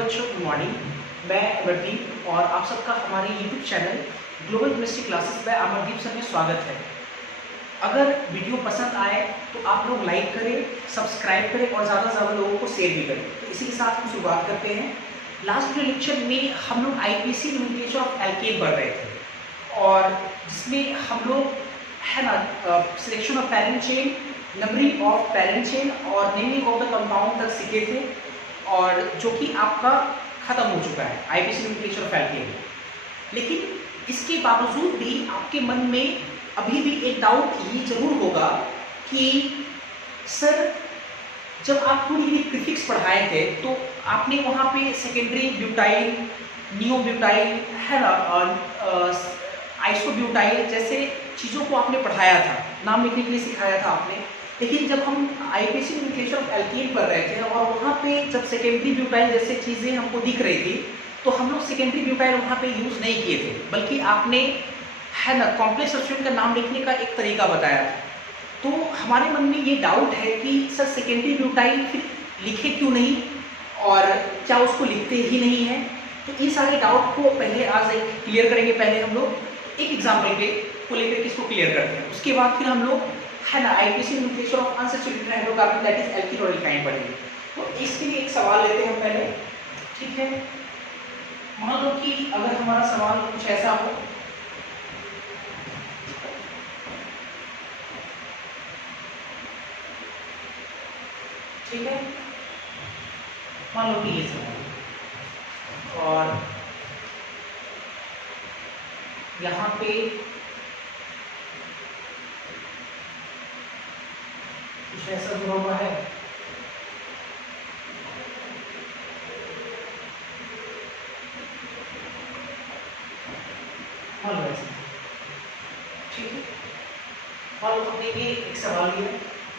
बच्चों, good morning. मैं अमरदीप और आप सबका हमारे YouTube channel global chemistry classes bye Amardeep sir में स्वागत है। अगर वीडियो पसंद आए तो आप लोग लाइक करें, सब्सक्राइब करें और ज़्यादा से ज़्यादा लोगों को शेयर भी करें। तो इसी के साथ हम शुरुआत करते हैं। लास्ट वीडियो लेक्चर में हम लोग आईपीसी नोमेनक्लेचर ऑफ एल्केन पढ़ रहे थे और जिसमें हम लोग है ना selection of parent chain, numbering of parent chain और नेमिंग ऑफ द कंपाउंड तक सीखे थे और जो कि आपका ख़त्म हो चुका है आईपीसी नोमेनक्लेचर ऑफ एल्केन। लेकिन इसके बावजूद भी आपके मन में अभी भी एक डाउट ये जरूर होगा कि सर जब आप पूरी प्रीफिक्स पढ़ाए थे तो आपने वहाँ पे सेकेंडरी ब्यूटाइल, नियोब्यूटाइल है ना आइसोब्यूटाइल जैसे चीज़ों को आपने पढ़ाया था, नाम लिखने के लिए सिखाया था आपने। लेकिन जब हम आईपीसी नोमेनक्लेचर ऑफ एल्केन पढ़ रहे थे और वहाँ पे जब सेकेंडरी ब्यूटाइल जैसे चीज़ें हमको दिख रही थी तो हम लोग सेकेंडरी ब्यूटाइल वहाँ पे यूज़ नहीं किए थे, बल्कि आपने है ना कॉम्प्लेक्स सब्स्टिट्यूएंट का नाम लिखने का एक तरीका बताया था। तो हमारे मन में ये डाउट है कि सर सेकेंडरी ब्यूटाइल फिर लिखे क्यों नहीं और क्या उसको लिखते ही नहीं है। तो ये सारे डाउट को पहले आज क्लियर करेंगे। पहले हम लोग एक एग्जाम्पल को लेकर इसको क्लियर करते हैं, उसके बाद फिर हम लोग है ना IPC nomenclature of unsaturated hydrocarbon that is alkene और एल्काइन पढ़ेंगे। तो इसके लिए एक सवाल लेते हैं हम पहले, ठीक है। मान लो कि अगर हमारा सवाल कुछ ऐसा हो, ठीक है, मान लो कि ये सवाल और यहाँ पे कुछ ऐसा जुड़ा हुआ है, मान लो ऐसा, ठीक है। मान लो हमने ये एक सवाल लिया,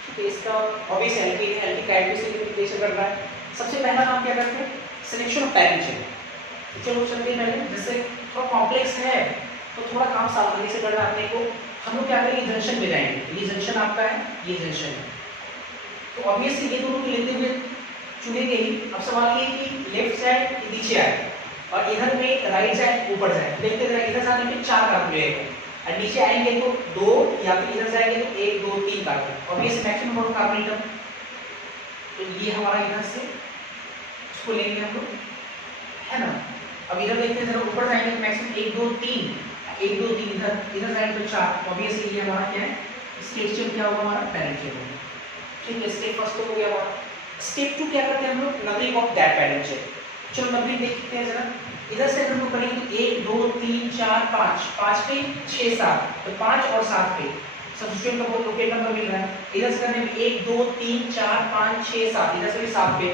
ठीक है, इसका ऑब्वियस एल्कीन है, एल्कीन से नोमेनक्लेचर करना है। सबसे पहला काम क्या करते हैं, सिलेक्शन ऑफ पैरेंट चेन। चलो चलते हैं पहले, जैसे थोड़ा कॉम्प्लेक्स है तो थोड़ा काम सावधानी से करना अपने को। हम लोग क्या करेंगे, जंक्शन में जाएंगे। ये जंक्शन आपका है, ये जंक्शन है, तो ऑब्वियसली ये दोनों को लेते हुए चुनेंगे ही। अब सवाल ये कि लेफ्ट साइड नीचे आए और इधर में राइट साइड ऊपर जाए। देखते हैं इधर जाने में 4 कार्बन मिलेगा और नीचे आएंगे तो 2 या फिर इधर जाएंगे तो 1 2 3 carbon. Obviously maximum number of carbon atom, तो ये हमारा इधर से इसको लेंगे हम लोग, है ना। अब इधर देखते हैं, जरा ऊपर जाएंगे तो मैक्सिमम 1 2 3 1 2 3 इधर जाएंगे तो 4। ऑब्वियसली ये हमारा क्या है, स्टेट चेन क्या होगा, हमारा पैरेंट चेन होगा, ठीक है। स्टेप फर्स्ट तो हो गया हमारा। स्टेप 2 क्या करते हैं हम लोग, numbering of that parent chain. चलो नंबरिंग देखते हैं जरा। इधर से हम लोग करेंगे तो 1 2 3 4 5 5 पे 6 7, तो 5 और 7 पे सब्स्टिट्यूएंट का लोकेट नंबर मिल रहा है। इधर से करने में 1 2 3 4 5 6 7, इधर से भी 7 पे।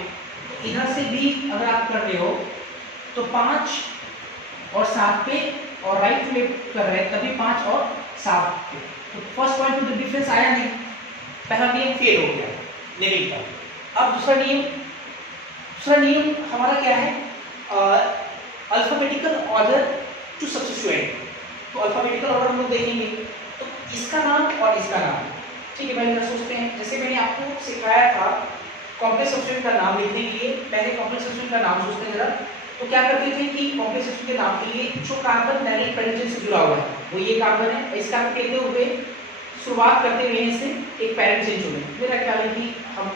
तो इधर से भी अगर आप कर रहे हो तो 5 और 7 पे और राइट टू लेफ्ट कर रहे हैं तभी 5 और 7 पे। तो first point two the difference आया नहीं, पहला नियम फेल हो गया नेमिंग का। अब दूसरा नियम हमारा क्या है, अल्फाबेटिकल ऑर्डर टू सब्स्टिट्यूएंट। तो अल्फाबेटिकल ऑर्डर हम लोग देखेंगे तो इसका नाम और इसका नाम, ठीक है। पहले सोचते हैं, जैसे मैंने आपको सिखाया था कॉम्प्लेक्स सब्स्टिट्यूएंट का नाम लिखने के लिए, पहले कॉम्प्लेक्स सब्स्टिट्यूएंट का नाम सोचते हैं जरा। तो क्या करते थे कि कॉम्प्लेक्स सब्स्टिट्यूएंट के नाम के लिए जो कार्बन डायरेक्ट पैरेंट चेन से जुड़ा हुआ है वो ये कार्बन है। इसका कहते हुए शुरुआत करते हुए से एक पैरेंट चेन चुने। मेरा ख्याल है कि हम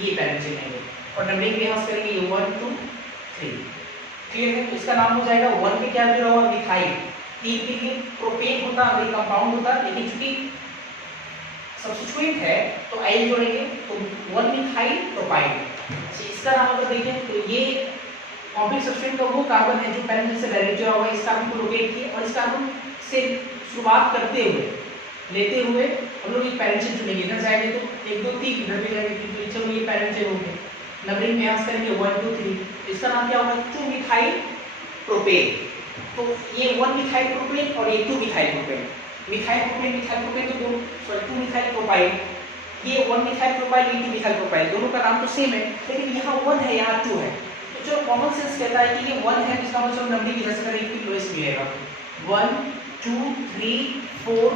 ये पैरेंट चेन लेंगे और नंबरिंग में यहाँ से करेंगे 1 2 3, क्लियर है। तो इसका नाम हो जाएगा 1 पे क्या जुड़ा हुआ, मिथाइल। 3 के लिए प्रोपेन होता है, वही कंपाउंड होता है, लेकिन चूंकि सब्स्टिट्यूएंट है तो आइल जोड़ेंगे तो 1 मिथाइल प्रोपाइल। इसका नाम अगर देखें तो ये कॉम्प्लेक्स सब्स्टिट्यूएंट का वो कार्बन है जो पैरेंट चेन से डायरेक्ट जुड़ा हुआ है। इस कार्बन को लोकेट किए और इस कार्बन से शुरुआत करते हुए लेते हुए हम लोग एक पैरेंट चेन चुनेंगे। इधर जाएंगे तो 1 2 3, इधर भी जाएंगे तो चलो ये पैरेंट चेन हो गए। नंबरिंग में यहाँ से करेंगे 1 2 3, इसका नाम क्या होगा, 2 मिथाइल प्रोपेन। तो ये 1 मिथाइल प्रोपेन और ये 2 मिथाइल प्रोपेन। मिथाइल प्रोपेन तो दोनों, सॉरी 2 मिथाइल प्रोपाइल, ये 1 मिथाइल प्रोपाइल, ये 2 मिथाइल प्रोपाइल, दोनों का नाम तो सेम है, लेकिन यहाँ 1 है यहाँ 2 है। तो जो कॉमन सेंस कहता है कि ये 1 है, इसका मतलब नंबरिंग इधर से करेंगे कि लोएस्ट मिलेगा। 1 2 3 4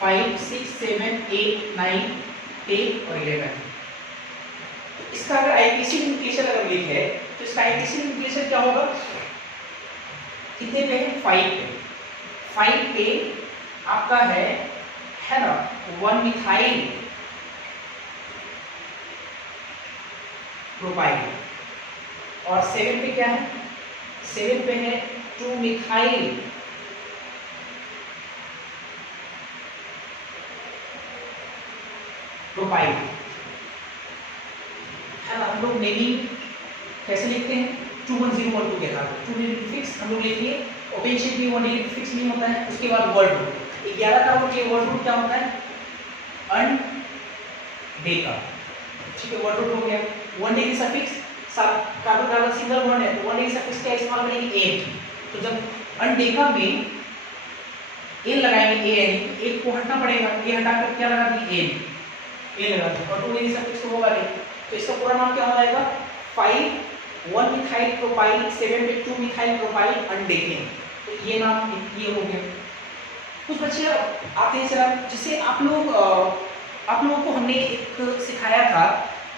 5 6 7 8 9 10 और 11। इसका अगर आईपीसी न्यूक्लिएशन अगर लिखे तो इसका आईपीसी न्यूक्लिएशन क्या होगा, कितने पे है 5 पे, 5 पे आपका है ना 1 मिथाइल प्रोपाइल, और 7 पे क्या है, 7 पे है 2 मिथाइल प्रोपाइल, है ना। हम लोग नेमिंग कैसे लिखते हैं, 21012 के साथ 2 डिजिट फिक्स हम लोग लिखिए, ओपन शीट में 1 डिजिट फिक्स नहीं होता है, उसके बाद वर्ड रूट 11 का वर्ड, ये वर्ड रूट क्या होता है, अन डे का, ठीक है, वर्ड रूट हो गया। 1 digit suffix, carbon carbon single bond है तो 1 डिजिट सफिक्स क्या इस्तेमाल करेंगे, एन। तो जब अन डे का में एन लगाएंगे, एन, एक को हटना पड़ेगा, ये हटाकर क्या लगा देंगे, एन, ए लगा दो, और 2 डिजिट सफिक्स तो होगा नहीं, तो इसका पूरा नाम क्या हो जाएगा, 5 1 मिथाइल प्रोपाइल 7 पे 2 मिथाइल प्रोपाइल अनडेकेन, तो ये नाम ये हो गया। कुछ बच्चे आते हैं जरा, जिसे आप लोगों को हमने एक सिखाया था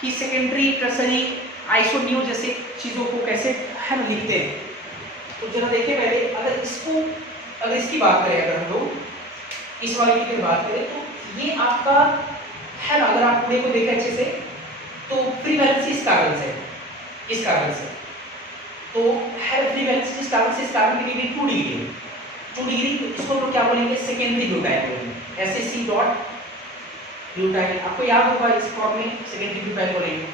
कि सेकेंडरी टर्सरी आइसोनियो जैसे चीज़ों को कैसे हम लिखते हैं। तो जरा देखिए पहले, अगर इसकी बात करें, अगर हम लोग इस वाले की बात करें तो ये आपका है ना, अगर आप पूरे को देखें अच्छे से तो फ्री वैलेंसी इस कार्बन से, तो है फ्री वैलेंसी इस कार्बन से, इस कार्बन की डिग्री 2 डिग्री है, 2 डिग्री, तो इसको हम लोग क्या बोलेंगे, सेकेंडरी ब्यूटाइल बोलेंगे, SAC डॉट ब्यूटाइल, आपको याद होगा इस फॉर्म में सेकेंडरी ब्यूटाइल बोलेंगे।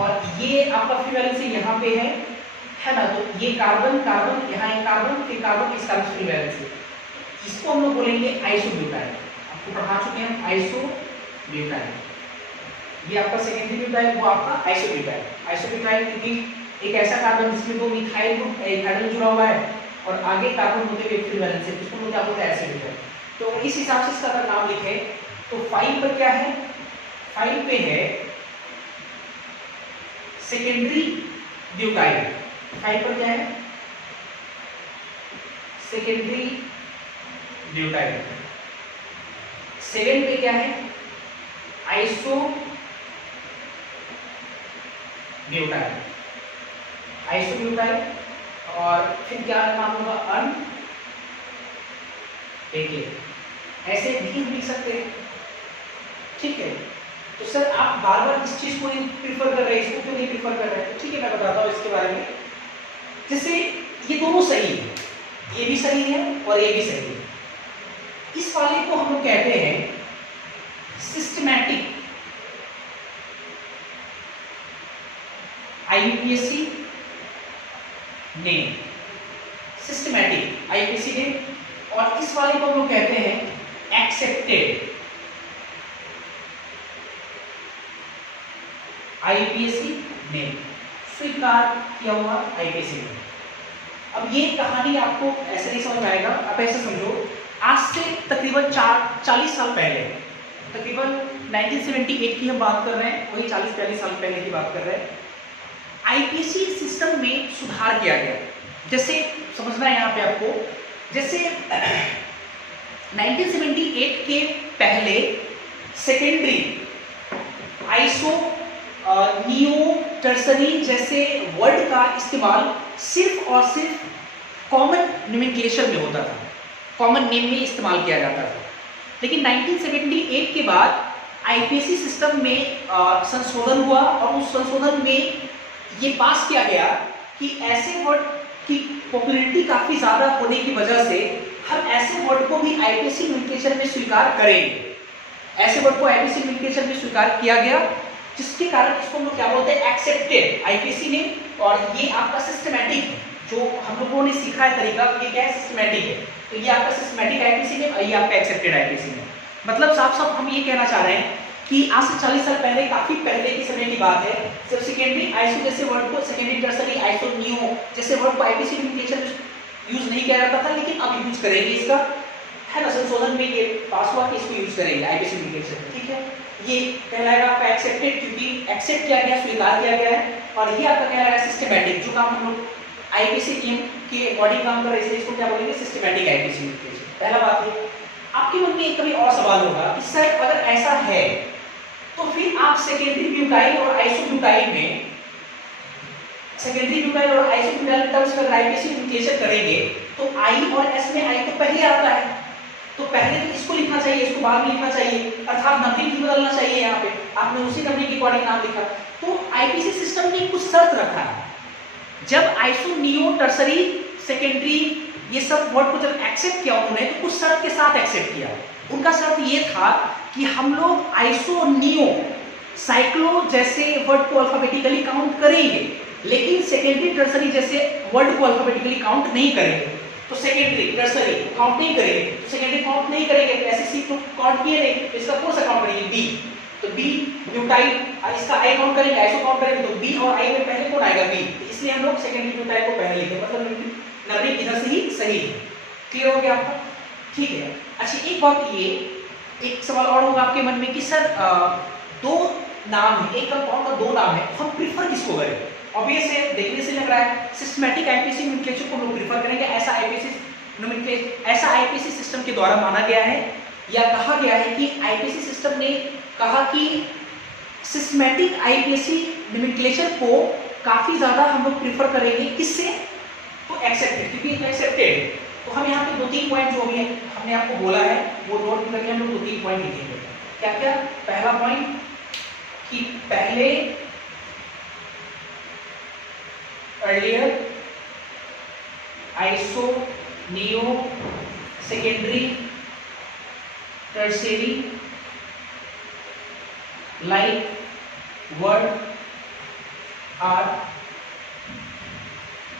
और ये आपका फ्री वैलेंसी यहाँ पे है ना, तो ये कार्बन यहाँ एक कार्बन, फिर कार्बन, इस कार्बन फ्री वैलेंसी, इसको हम लोग बोलेंगे आइसोब्यूटाइल, आपको पढ़ा चुके हैं आइसोब्यूटाइल, ये आपका सेकेंडरी ब्यूटाइल, वो आपका आइसोब्यूटाइल क्योंकि एक ऐसा कार्बन जिसमें 2 मिथाइल ग्रुप एक हाइड्रोजन जुड़ा हुआ है और आगे कार्बन होते हुए फ्री वैलेंस है, इसको क्या बोलते हैं, एसिड। तो इस हिसाब से इसका अगर नाम लिखे तो 5 पर क्या है, 5 पे है सेकेंडरी ब्यूटाइल, 5 पर क्या है, सेकेंडरी ब्यूटाइल। 7 पे क्या है, आइसोब्यूटाइल, और फिर क्या नाम होगा, अनडेकेन, ऐसे भी लिख सकते हैं, ठीक है। तो सर आप बार बार इस चीज को नहीं प्रीफर कर रहे हैं, इसको क्यों नहीं प्रीफर कर रहे हैं, ठीक है मैं बताता हूँ इसके बारे में। जैसे ये दोनों सही है, ये भी सही है और ये भी सही है, इस वाले को हम लोग कहते हैं systematic IUPAC name, systematic IUPAC name, और इस वाले को हम लोग कहते हैं एक्सेप्टेड IUPAC नेम, स्वीकार किया हुआ IUPAC नेम। अब ये कहानी आपको ऐसे नहीं समझ आएगा, आप ऐसे समझो, आज से तकरीबन 40 साल पहले, तकरीबन 1978 की हम बात कर रहे हैं, वही 40-42 साल पहले की बात कर रहे हैं, IUPAC सिस्टम में सुधार किया गया। जैसे समझना है यहाँ पे आपको, जैसे 1978 के पहले सेकेंडरी आइसो नियो टर्सरी जैसे वर्ड का इस्तेमाल सिर्फ और सिर्फ कॉमन नोमेनक्लेचर में होता था, कॉमन नेम में इस्तेमाल किया जाता था। लेकिन 1978 के बाद IUPAC सिस्टम में संशोधन हुआ, और उस संशोधन में ये पास किया गया कि ऐसे वर्ड की पॉपुलैरिटी काफ़ी ज़्यादा होने की वजह से हम ऐसे वर्ड को भी IUPAC नोमेनक्लेचर में स्वीकार करेंगे। ऐसे वर्ड को IUPAC नोमेनक्लेचर में स्वीकार किया गया, जिसके कारण इसको हम लोग क्या बोलते हैं, एक्सेप्टेड IUPAC नेम। और ये आपका सिस्टमैटिक है, जो हम लोगों ने सीखा है तरीका, ये क्या है, सिस्टमैटिक है। तो ये आपका सिस्टमैटिक IUPAC नेम, ये आपका एक्सेप्टेड IUPAC नेम। मतलब साफ साफ हम ये कहना चाह रहे हैं कि आज से 40 साल पहले, काफी पहले की समय की बात है, जब सेकेंडरी आइसो जैसे वर्ड को, सेकेंडरी टर्सरी आइसो नियो जैसे वर्ड को IUPAC नोमेनक्लेचर में यूज नहीं किया जाता था, लेकिन अब यूज करेंगे इसका, है ना, संशोधन में ये पास हुआ कि इसको यूज करेंगे IUPAC नोमेनक्लेचर, ठीक है। ये कहलाएगा आपका एक्सेप्टेड, क्योंकि एक्सेप्ट किया गया, स्वीकार किया गया है। और ये आपका कहलाएगा सिस्टमैटिक, जो काम हम लोग IUPAC के अकॉर्डिंग काम कर रहे हैं, इसको क्या बोलेंगे, सिस्टमैटिक IUPAC नोमेनक्लेचर। पहला बात है। आपके मन में एक कभी और सवाल होगा कि सर अगर ऐसा है तो फिर आप सेकेंडरी ब्यूटाइल और आइसोब्यूटाइल में सेकेंडरी ब्यूटाइल और आइसोब्यूटाइल के टर्म्स में अगर आईपीएसी नोमेनक्लेचर करेंगे तो आई और एस में आई तो पहले आता है, तो पहले तो इसको लिखना चाहिए, इसको बाद में लिखना चाहिए, अर्थात नंबरिंग भी बदलना चाहिए। यहाँ पे आपने उसी नंबरिंग के अकॉर्डिंग नाम लिखा। तो आईपीसी सिस्टम ने कुछ शर्त रखा, जब आइसो नियो टर्सरी सेकेंडरी ये सब वर्ड को जब एक्सेप्ट किया उन्होंने तो कुछ शर्त के साथ एक्सेप्ट किया। उनका शर्त ये था कि हम लोग आइसो नियो साइक्लो जैसे वर्ड को अल्फाबेटिकली काउंट करेंगे, लेकिन सेकेंडरी टर्सरी जैसे वर्ड को अल्फाबेटिकली काउंट नहीं करेंगे। तो सेकेंडरी टर्सरी काउंट नहीं करेंगे, तो सेकेंडरी काउंट नहीं करेंगे तो ऐसे सी तो काउंट किए नहीं, तो इसका कौन सा काउंट करेंगे? बी। तो बी ब्यूटाइल, इसका आई काउंट करेंगे, आइसो काउंट करेंगे, तो बी और आई में पहले कौन आएगा? बी। इसलिए हम लोग सेकेंडरी ब्यूटाइल को पहले लिखे, मतलब नंबरिंग इधर से ही सही है। क्लियर हो गया आपका? ठीक है। अच्छा एक बात ये, एक सवाल और होगा आपके मन में कि सर दो नाम है, एक कंपाउंड का दो नाम है, हम प्रीफर किसको करें? ऑब्वियस है, देखने से लग रहा है सिस्टमैटिक आईपीसी नोमेनक्लेचर को लोग प्रीफर करेंगे। ऐसा आईपीसी सिस्टम के द्वारा माना गया है या कहा गया है कि आईपीसी सिस्टम ने कहा कि सिस्टमैटिक आईपीसी नोमेनक्लेचर को काफी ज्यादा हम लोग प्रीफर करेंगे। किससे? तो एक्सेप्टेड, क्योंकि एक्सेप्टेड। तो हम यहाँ पे 2-3 पॉइंट जो भी है हमने आपको बोला है वो नोट करके हम लोग 2-3 पॉइंट लिखेंगे। क्या क्या? पहला पॉइंट कि पहले earlier iso neo secondary tertiary like word are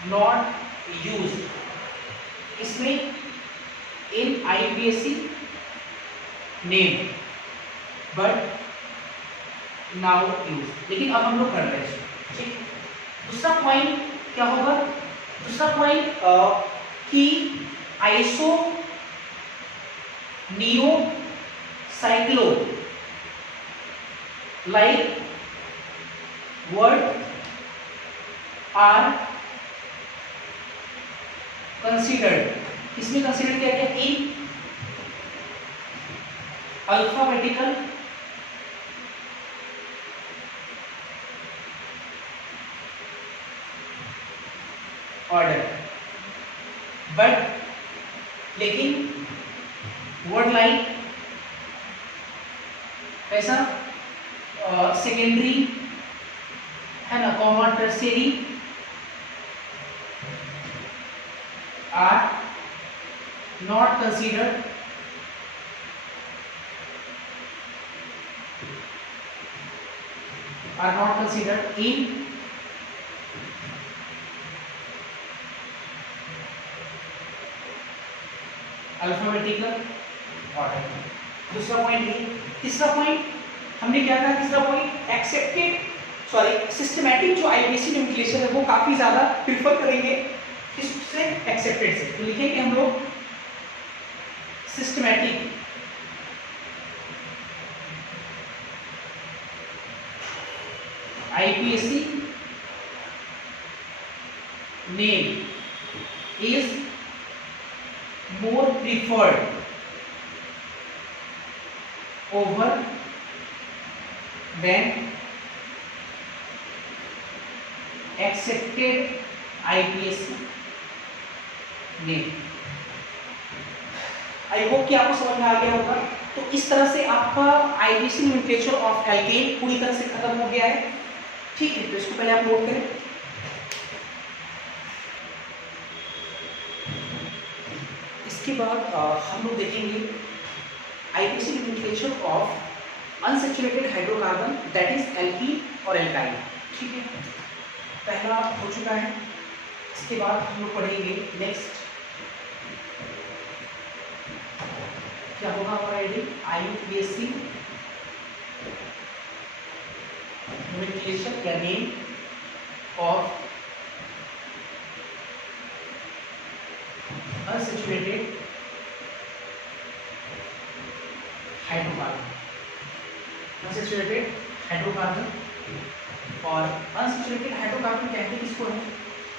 not used इसमें in IUPAC name but now use. लेकिन अब हम लोग कर रहे हैं, ठीक। दूसरा पॉइंट क्या होगा? दूसरा पॉइंट कि iso neo cyclo like word are considered. इसमें कंसीडर किया गया इन अल्फाबेटिकल ऑर्डर, बट लेकिन वर्ड लाइक कैसा सेकेंडरी है ना, comma tertiary are not considered in alphabetical order. दूसरा पॉइंट ये। तीसरा पॉइंट हमने क्या कहा? तीसरा पॉइंट एक्सेप्टेड सिस्टमैटिक जो आईपीसी नोमेनक्लेचर है वो काफी ज्यादा प्रीफर करेंगे किससे? एक्सेप्टेड से। तो लिखेंगे हम लोग systematic IUPAC name is more preferred over than accepted IPSC name। I hope कि आपको समझ में आ गया होगा। तो इस तरह से आपका आईपीसी नोमेनक्लेचर ऑफ एल्केन पूरी तरह से खत्म हो गया है, ठीक है। तो इसको पहले आप नोट करें। इसके बाद हम लोग देखेंगे IPC nomenclature of unsaturated hydrocarbon that is alkene और एल्काइन, ठीक है। पहला हो चुका है। इसके बाद हम लोग पढ़ेंगे नेक्स्ट क्या होगा हमारा आईपीएसी नोमेनक्लेचर या name of unsaturated hydrocarbon, unsaturated hydrocarbon। और unsaturated hydrocarbon कहते किसको है?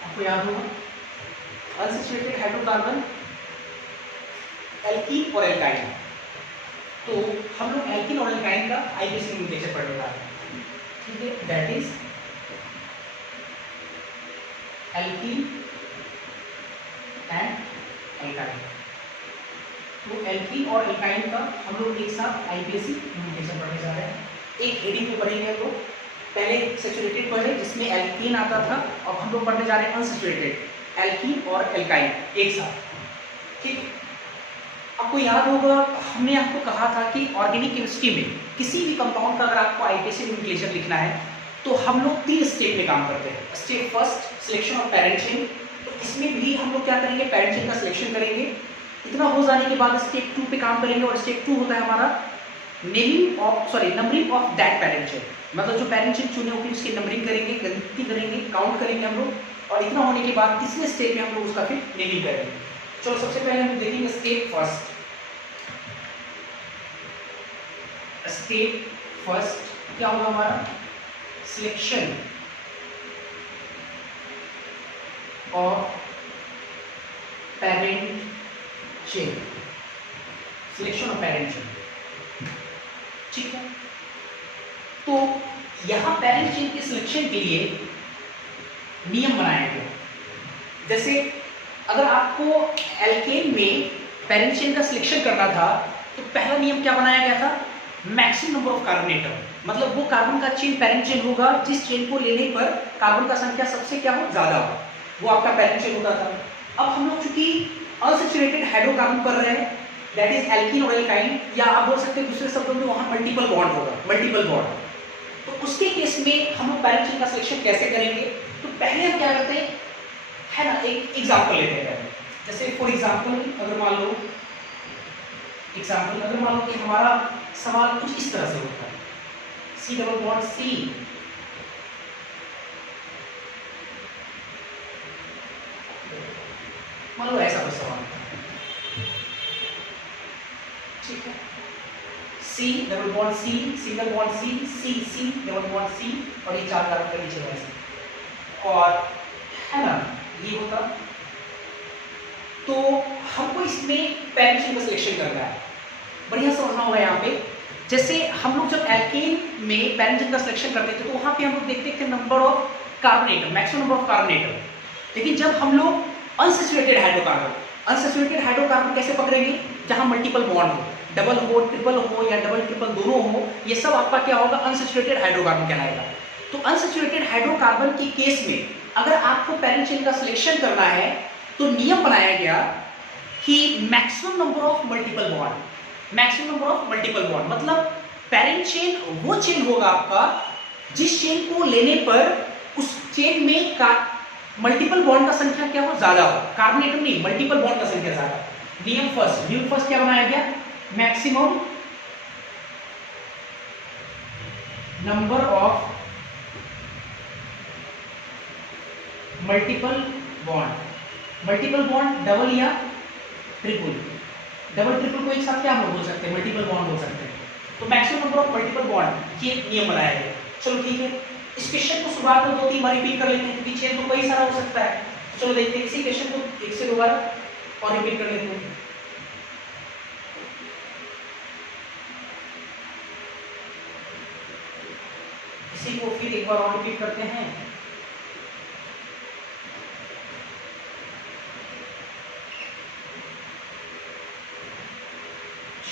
आपको याद होगा unsaturated hydrocarbon एल्कीन और एल्काइन। तो हम लोग एल्कीन और एल्काइन का आईपीसी नोमेनक्लेचर पढ़ने वाले हैं, ठीक है। That is alkene and alkyne. तो एल्कीन और एल्काइन का हम लोग एक साथ आईपीएसी नोटेशन पढ़ने जा रहे हैं। एक हेडिंग पे पढ़ेंगे हम लोग, पहले सैचुरेटेड पढ़े जिसमें एल्कीन आता था, अब हम लोग पढ़ने जा रहे हैं अनसैचुरेटेड, एल्कीन और एल्काइन एक साथ। ठीक, आपको याद होगा हमने आपको कहा था कि ऑर्गेनिक केमिस्ट्री में किसी भी कंपाउंड का अगर आपको आईपीएसी नोमेनक्लेचर लिखना है तो हम लोग 3 स्टेप में काम करते हैं। Step first, selection of parent chain. तो इसमें भी हम लोग क्या करेंगे, पैरेंट चेन का सिलेक्शन करेंगे। इतना हो जाने के बाद स्टेप 2 पे काम करेंगे, और स्टेप 2 होता है हमारा numbering of that parent chain. मतलब जो पैरेंट चेन चुने होगी उसकी नंबरिंग करेंगे, गिनती करेंगे, काउंट करेंगे हम लोग, और इतना होने के बाद तीसरे स्टेप में हम लोग उसका फिर नेमिंग करेंगे। चलो सबसे पहले हम देखेंगे स्टेप फर्स्ट। स्टेप फर्स्ट क्या होगा हमारा, selection of parent chain. Selection of parent chain, ठीक है। तो यहां पैरेंट चेन के सिलेक्शन के लिए नियम बनाया गया। जैसे अगर आपको एल्केन में पैरेंट चेन का सिलेक्शन करना था तो पहला नियम क्या बनाया गया था, maximum number of carbon atom. मतलब वो कार्बन का चेन पैरेंट चेन होगा जिस चेन को लेने पर कार्बन का संख्या सबसे क्या हो, ज्यादा हो, वो आपका पैरेंट चेन होता था। अब हम लोग चूंकि अनसैचुरेटेड हाइड्रोकार्बन कर रहे हैं, दैट इज एल्कीन और एल्काइन, या आप बोल सकते हैं दूसरे शब्दों में वहां मल्टीपल बॉन्ड होगा, मल्टीपल बॉन्ड। तो उसके केस में हम लोग पैरेंट चेन का सिलेक्शन कैसे करेंगे, तो पहले हम क्या करते हैं, है ना, एक एग्जांपल लेते हैं पहले। जैसे फॉर एग्जांपल अगर मान लो कि हमारा सवाल कुछ इस तरह से होता है, C डबल बॉन्ड C, मान लो ऐसा कुछ सवाल, ठीक है, C double bond C, single bond C, C double bond C, और ये 4 कार्बन का नीचे ऐसे, और है ना ये होता। तो हमको इसमें पैरेंट चेन का सिलेक्शन करना है, बढ़िया समझना होगा यहाँ पे। जैसे हम लोग जब एल्केन में पैरेंट चेन का सिलेक्शन करते थे तो वहां पे हम लोग देखते थे number of carbon atom, maximum number of carbon atom. लेकिन जब हम लोग अनसैचुरेटेड हाइड्रोकार्बन कैसे पकड़ेंगे, जहां मल्टीपल बॉन्ड हो, डबल हो, ट्रिपल हो, या डबल ट्रिपल दोनों हो, ये सब आपका क्या होगा, अनसैचुरेटेड हाइड्रोकार्बन कहलाएगा। तो अनसैचुरेटेड हाइड्रोकार्बन के केस में अगर आपको पैरेंट चेन का सिलेक्शन करना है तो नियम बनाया गया कि maximum number of multiple bond, मतलब पैरेंट चेन वो चेन होगा आपका जिस चेन को लेने पर उस चेन में का मल्टीपल बॉन्ड का संख्या क्या हो, ज्यादा हो, कार्बन एटम नहीं, मल्टीपल बॉन्ड का संख्या ज्यादा। नियम फर्स्ट क्या बनाया गया, maximum number of multiple bond double या ट्रिपल, को एक साथ क्या हम बोल सकते हैं, मल्टीपल बॉन्ड बोल सकते हैं। तो maximum number of multiple bond ये नियम बनाया गया। चलो ठीक है, इस क्वेश्चन को शुरुआत में 2-3 बार रिपीट कर लेते हैं क्योंकि चेन तो कई सारा हो सकता है। चलो देखते हैं इसी क्वेश्चन को 1 से 2 बार और रिपीट कर लेते हैं। इसी को फिर एक बार और रिपीट करते हैं।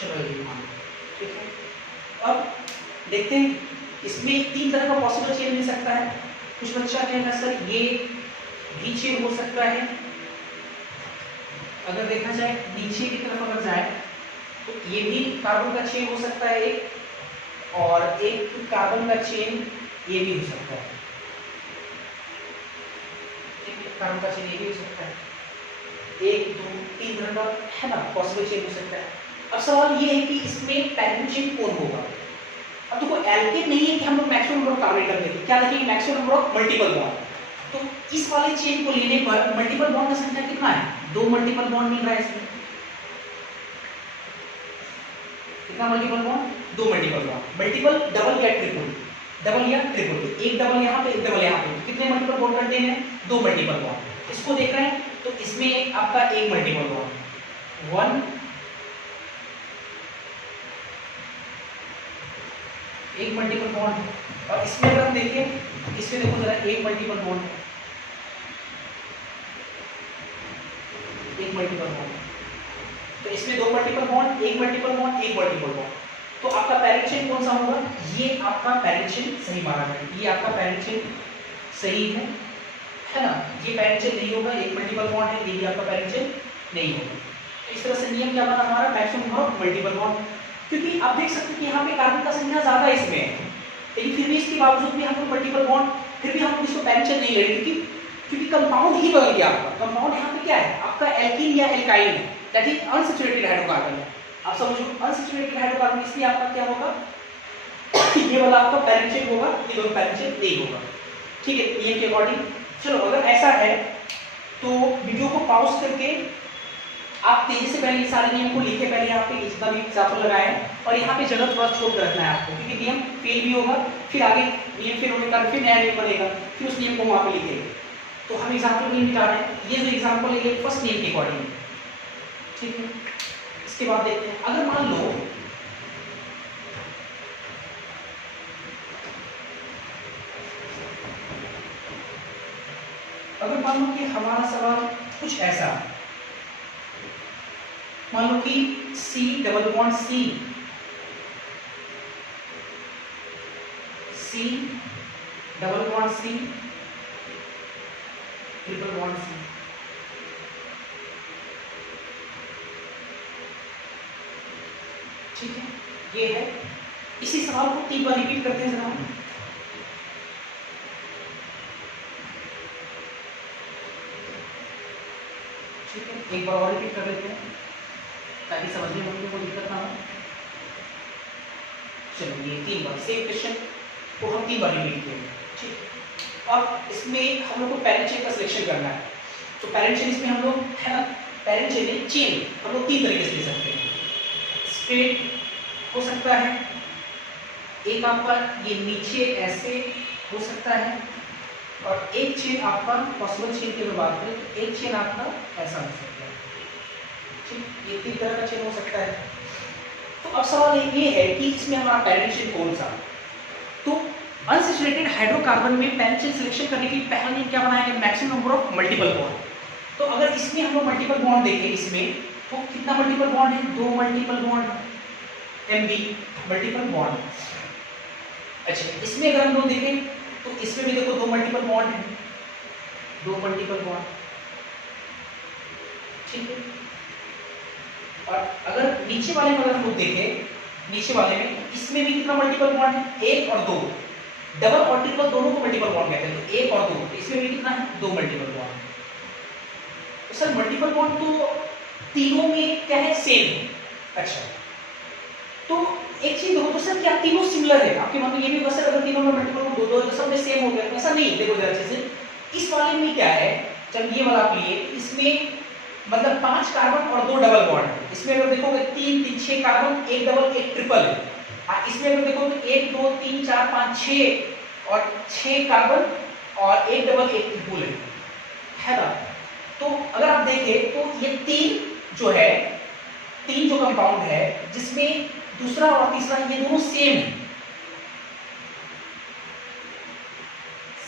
ठीक है, अब देखते हैं इसमें 3 तरह का पॉसिबल चेन मिल सकता है। कुछ बच्चा कहेगा सर ये भी चेन हो सकता है, अगर देखा जाए नीचे की तरफ अगर जाए तो ये भी कार्बन का चेन हो सकता है एक, और एक कार्बन का चेन ये भी हो सकता है, कार्बन का चेन ये भी हो सकता है, 1 2 3 तरह का है ना पॉसिबल चेन हो सकता है। अब सवाल ये है कि इसमें पैरेंट चेन कौन होगा। अब देखो एल्केन नहीं है कि हम लोग maximum number of carbon atom लेते, क्या देखेंगे, maximum number of multiple bond. तो इस वाले चेन को लेने पर मल्टीपल बॉन्ड का संख्या कितना है, 2 मल्टीपल बॉन्ड मिल रहा है इसमें। कितना multiple bond, 2 multiple bond, multiple double या ट्रिपल, एक डबल यहाँ पे, एक डबल यहाँ पे, कितने मल्टीपल बॉन्ड करते हैं, 2 मल्टीपल बॉन्ड। इसको देख रहे हैं तो इसमें आपका एक मल्टीपल बॉन्ड, 1 एक मल्टीपल बॉन्ड, और इसमें अगर हम देखें, इसमें देखो जरा एक मल्टीपल बॉन्ड, एक मल्टीपल बॉन्ड, तो इसमें दो मल्टीपल बॉन्ड, एक मल्टीपल बॉन्ड, एक मल्टीपल बॉन्ड। तो आपका पैरेंट चेन कौन सा होगा? ये आपका पैरेंट चेन सही माना है, ये आपका पैरेंट चेन सही है ना। ये पैरेंट चेन नहीं होगा, एक मल्टीपल बॉन्ड है, ये भी आपका पैरेंट चेन नहीं होगा। इस तरह से नियम क्या बना हमारा? Maximum number of multiple bond. क्योंकि आप देख सकते हैं कि यहाँ पे कार्बन का संख्या ज्यादा इसमें है, लेकिन फिर भी इसके बावजूद भी हम लोग मल्टीपल बॉन्ड, फिर भी हम लोग इसको पैरेंट चेन नहीं ले रहे, क्योंकि कंपाउंड ही बदल गया आपका। कंपाउंड यहाँ पे क्या है? आपका एल्कीन या एल्काइल है, दैट इज अनसैचुरेटेड हाइड्रोकार्बन है। आप समझो अनसैचुरेटेड हाइड्रोकार्बन, इसलिए आपका क्या होगा? ये वाला आपका पैरेंट चेन होगा, ये दोनों पैरेंट चेन नहीं होगा। ठीक है, नियम के अकॉर्डिंग। चलो अगर ऐसा है तो वीडियो को पॉज करके आप तेजी से पहले सारे नियम को लिखे, पहले यहाँ पे जितना भी एग्जाम्पल लगाए हैं, और यहाँ पे जगह थोड़ा छोड़ कर रखना है आपको, क्योंकि नियम फेल भी होगा, फिर आगे नियम फेल होने का फिर नया नियम बनेगा, फिर उस नियम को वहाँ पे लिखेंगे। तो हम एग्जाम्पल नहीं निकाल रहे हैं, ये जो एग्जाम्पल है ये फर्स्ट नियम के अकॉर्डिंग, ठीक है। इसके बाद देखते हैं, अगर मान लो कि हमारा सवाल कुछ ऐसा, मान लो कि C double bond C double bond C triple bond C, ठीक है, ये है। इसी सवाल को 3 बार रिपीट करते हैं जरा, ठीक है, एक बार और रिपीट कर लेते हैं ताकि समझने में कोई दिक्कत ना हो। चलो ये 3 बार सेम क्वेश्चन को हम 3 बार रिपीट करेंगे, ठीक। अब इसमें हम लोग को पैरेंट चेन का सिलेक्शन करना है, तो पैरेंट चेन इसमें हम लोग है ना, पैरेंट चेन चेन हम लोग 3 तरीके से ले सकते हैं। स्ट्रेट हो सकता है, एक आपका ये नीचे ऐसे हो सकता है, और एक चेन आपका पॉसिबल चेन की बात करें तो एक चेन आपका ऐसा हो सकता है, ठीक, ये 3 तरह का चेन हो सकता है। तो अब सवाल ये है कि इसमें हमारा पैरेंट चेन कौन सा? तो अनसैचुरेटेड हाइड्रोकार्बन में पैरेंट चेन सिलेक्शन करने के लिए पहला नियम क्या बनाया गया? Maximum number of multiple bond. तो अगर इसमें हम लोग मल्टीपल बॉन्ड देखें, इसमें तो कितना मल्टीपल बॉन्ड है? 2 multiple bond, MB multiple bond. अच्छा, इसमें अगर हम लोग देखें तो इसमें भी देखो 2 मल्टीपल बॉन्ड है, 2 मल्टीपल बॉन्ड, ठीक है। और अगर नीचे वाले में अगर हम लोग देखें, नीचे वाले में इसमें भी कितना मल्टीपल बॉन्ड है? 1 और 2, डबल और ट्रिपल दोनों को मल्टीपल बॉन्ड कहते हैं, तो 1 और 2, इसमें भी कितना है? 2 मल्टीपल बॉन्ड। तो सर मल्टीपल बॉन्ड तो तीनों में क्या है? सेम है। अच्छा, तो एक चीज देखो, तो सर क्या तीनों सिमिलर है? आपके मन में ये भी होगा सर अगर तीनों में मल्टीपल बॉन्ड 2 तो सब में सेम हो गया, ऐसा नहीं। देखो जरा अच्छे से, इस वाले में क्या है, जब ये वाला आप लिए, इसमें मतलब 5 कार्बन और 2 डबल बॉन्ड है। इसमें अगर देखोगे 3 3 6 कार्बन, 1 डबल 1 ट्रिपल है। इसमें अगर देखोगे 1 2 3 4 5 6 और 6 कार्बन और 1 डबल 1 ट्रिपल है ना। तो अगर आप देखें तो ये 3 जो है, 3 जो कंपाउंड है, जिसमें दूसरा और तीसरा ये दोनों सेम है,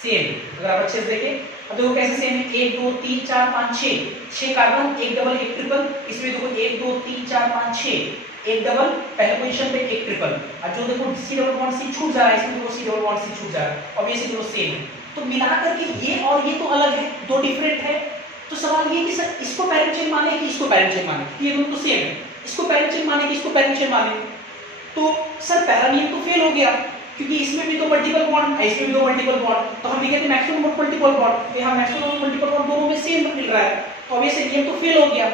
सेम। अगर आप अच्छे से देखें, अब देखो कैसे सेम है, 1 2 3 4 5 6 कार्बन, 1 डबल 1 ट्रिपल। इसमें देखो 1 2 3 4 5 6, 1 डबल पहले पोजीशन पे, 1 ट्रिपल। अब जो देखो C डबल बॉन्ड C छूट जा रहा है, इसमें देखो C डबल बॉन्ड C छूट जा रहा है, और ये से दोनों सेम है। तो मिला करके ये और ये तो अलग है, 2 डिफरेंट है। तो सवाल ये कि सर इसको पैरेंट चेन माने कि इसको पैरेंट चेन माने? ये दोनों तो सेम है, इसको पैरेंट चेन माने कि इसको पैरेंट चेन माने? तो सर पहला नियम तो फेल हो गया, क्योंकि इसमें भी तो मल्टीपल बॉन्ड है, इसमें भी तो मल्टीपल बॉन्ड, तो हम भी कहते हैं मैक्सिमम नंबर मल्टीपल बॉन्ड। यहाँ मैक्सिमम नंबर मल्टीपल बॉन्ड दोनों में सेम मिल रहा है, तो अब ये नियम तो फेल हो गया।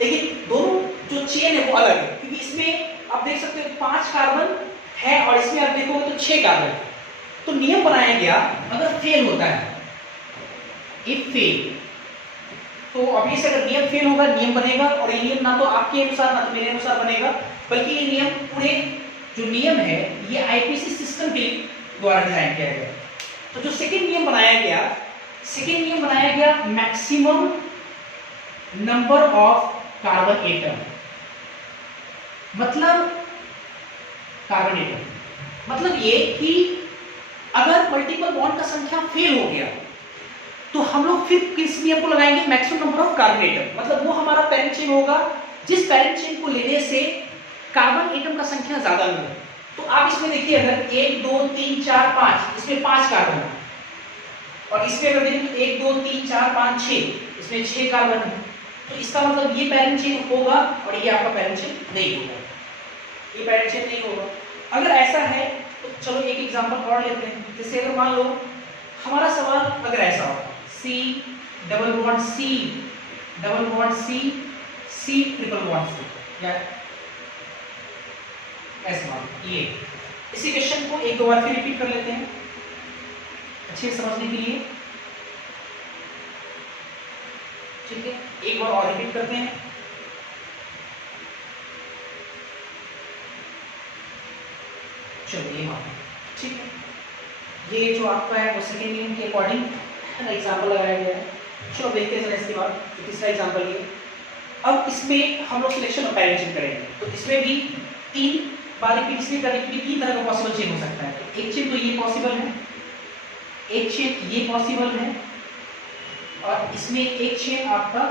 लेकिन दोनों जो चेन है वो अलग है, क्योंकि इसमें आप देख सकते हो 5 कार्बन है और इसमें आप देखोगे तो 6 कार्बन। तो नियम बनाया गया, अगर फेल होता है, इफ फेल, तो अभी से अगर नियम फेल होगा, नियम बनेगा, और ये नियम ना तो आपके अनुसार ना तो मेरे अनुसार बनेगा, बल्कि ये नियम पूरे जो नियम है ये आईपीसी सिस्टम के द्वारा डिजाइन किया गया। तो जो सेकेंड नियम बनाया गया, maximum number of carbon atom, मतलब ये कि अगर मल्टीपल बॉन्ड का संख्या फेल हो गया, तो हम लोग फिर किस नियम को लगाएंगे, maximum number of carbon atom, मतलब वो हमारा पेरेंट चेन होगा जिस पेरेंट चेन को लेने से कार्बन एटम का संख्या ज्यादा मिले। तो आप इसमें देखिए अगर 1 2 3 4 5 इसमें 5 कार्बन है, और इसमें अगर देखें तो 1 2 3 4 5 6 इसमें 6 कार्बन है। तो इसका मतलब ये पेरेंट चेन होगा और ये आपका पेरेंट चेन नहीं होगा, ये पेरेंट चेन नहीं होगा। अगर ऐसा है तो चलो एक एग्जांपल और लेते हैं। जैसे अगर मान लो हमारा सवाल अगर ऐसा हो, C double bond C double bond C C triple bond C, या ऐसे मान ये, इसी क्वेश्चन को एक दो बार फिर रिपीट कर लेते हैं अच्छे से समझने के लिए। ठीक है, एक बार और रिपीट करते हैं। चलिए हाँ ठीक है, ये जो आपका है वो सेकेंड नियम के अकॉर्डिंग एग्जाम्पल लगाया गया है। चलो देखते हैं इसके बाद तीसरा एग्जाम्पल ये। अब इसमें हम लोग सिलेक्शन ऑफ पेरेंट चेन करेंगे, तो इसमें भी 3 बार रिपीट इसलिए करेंगे कि 3 तरह का पॉसिबल चेन हो सकता है। तो एक चेन तो ये पॉसिबल है, एक चेन ये पॉसिबल है, और इसमें एक चेन आपका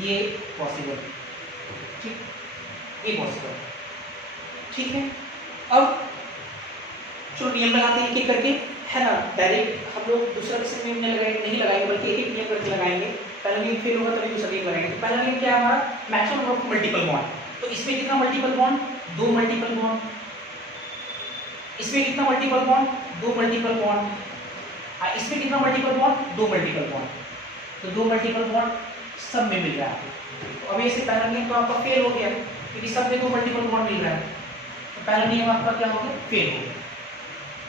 ये पॉसिबल है। ठीक, ये पॉसिबल है। ठीक है, अब चलो नियम लगाते हैं एक एक करके, है ना। डायरेक्ट हम लोग दूसरा किसी नियम नहीं लगाएंगे बल्कि एक एक नियम करके लगाएंगे। पहला नियम फेल होगा तभी दूसरा नियम लगाएंगे। तो पहला नियम क्या है हमारा, maximum number of multiple bond. तो इसमें कितना मल्टीपल बॉन्ड, 2 मल्टीपल बॉन्ड। इसमें कितना मल्टीपल बॉन्ड, 2 मल्टीपल बॉन्ड। इसमें कितना मल्टीपल बॉन्ड, 2 मल्टीपल बॉन्ड। तो 2 मल्टीपल बॉन्ड सब में मिल रहा है। तो अब ये से पहला नियम तो आपका फेल हो गया क्योंकि सब में 2 मल्टीपल बॉन्ड मिल रहा है। तो पहला नियम आपका क्या हो गया, फेल हो गया।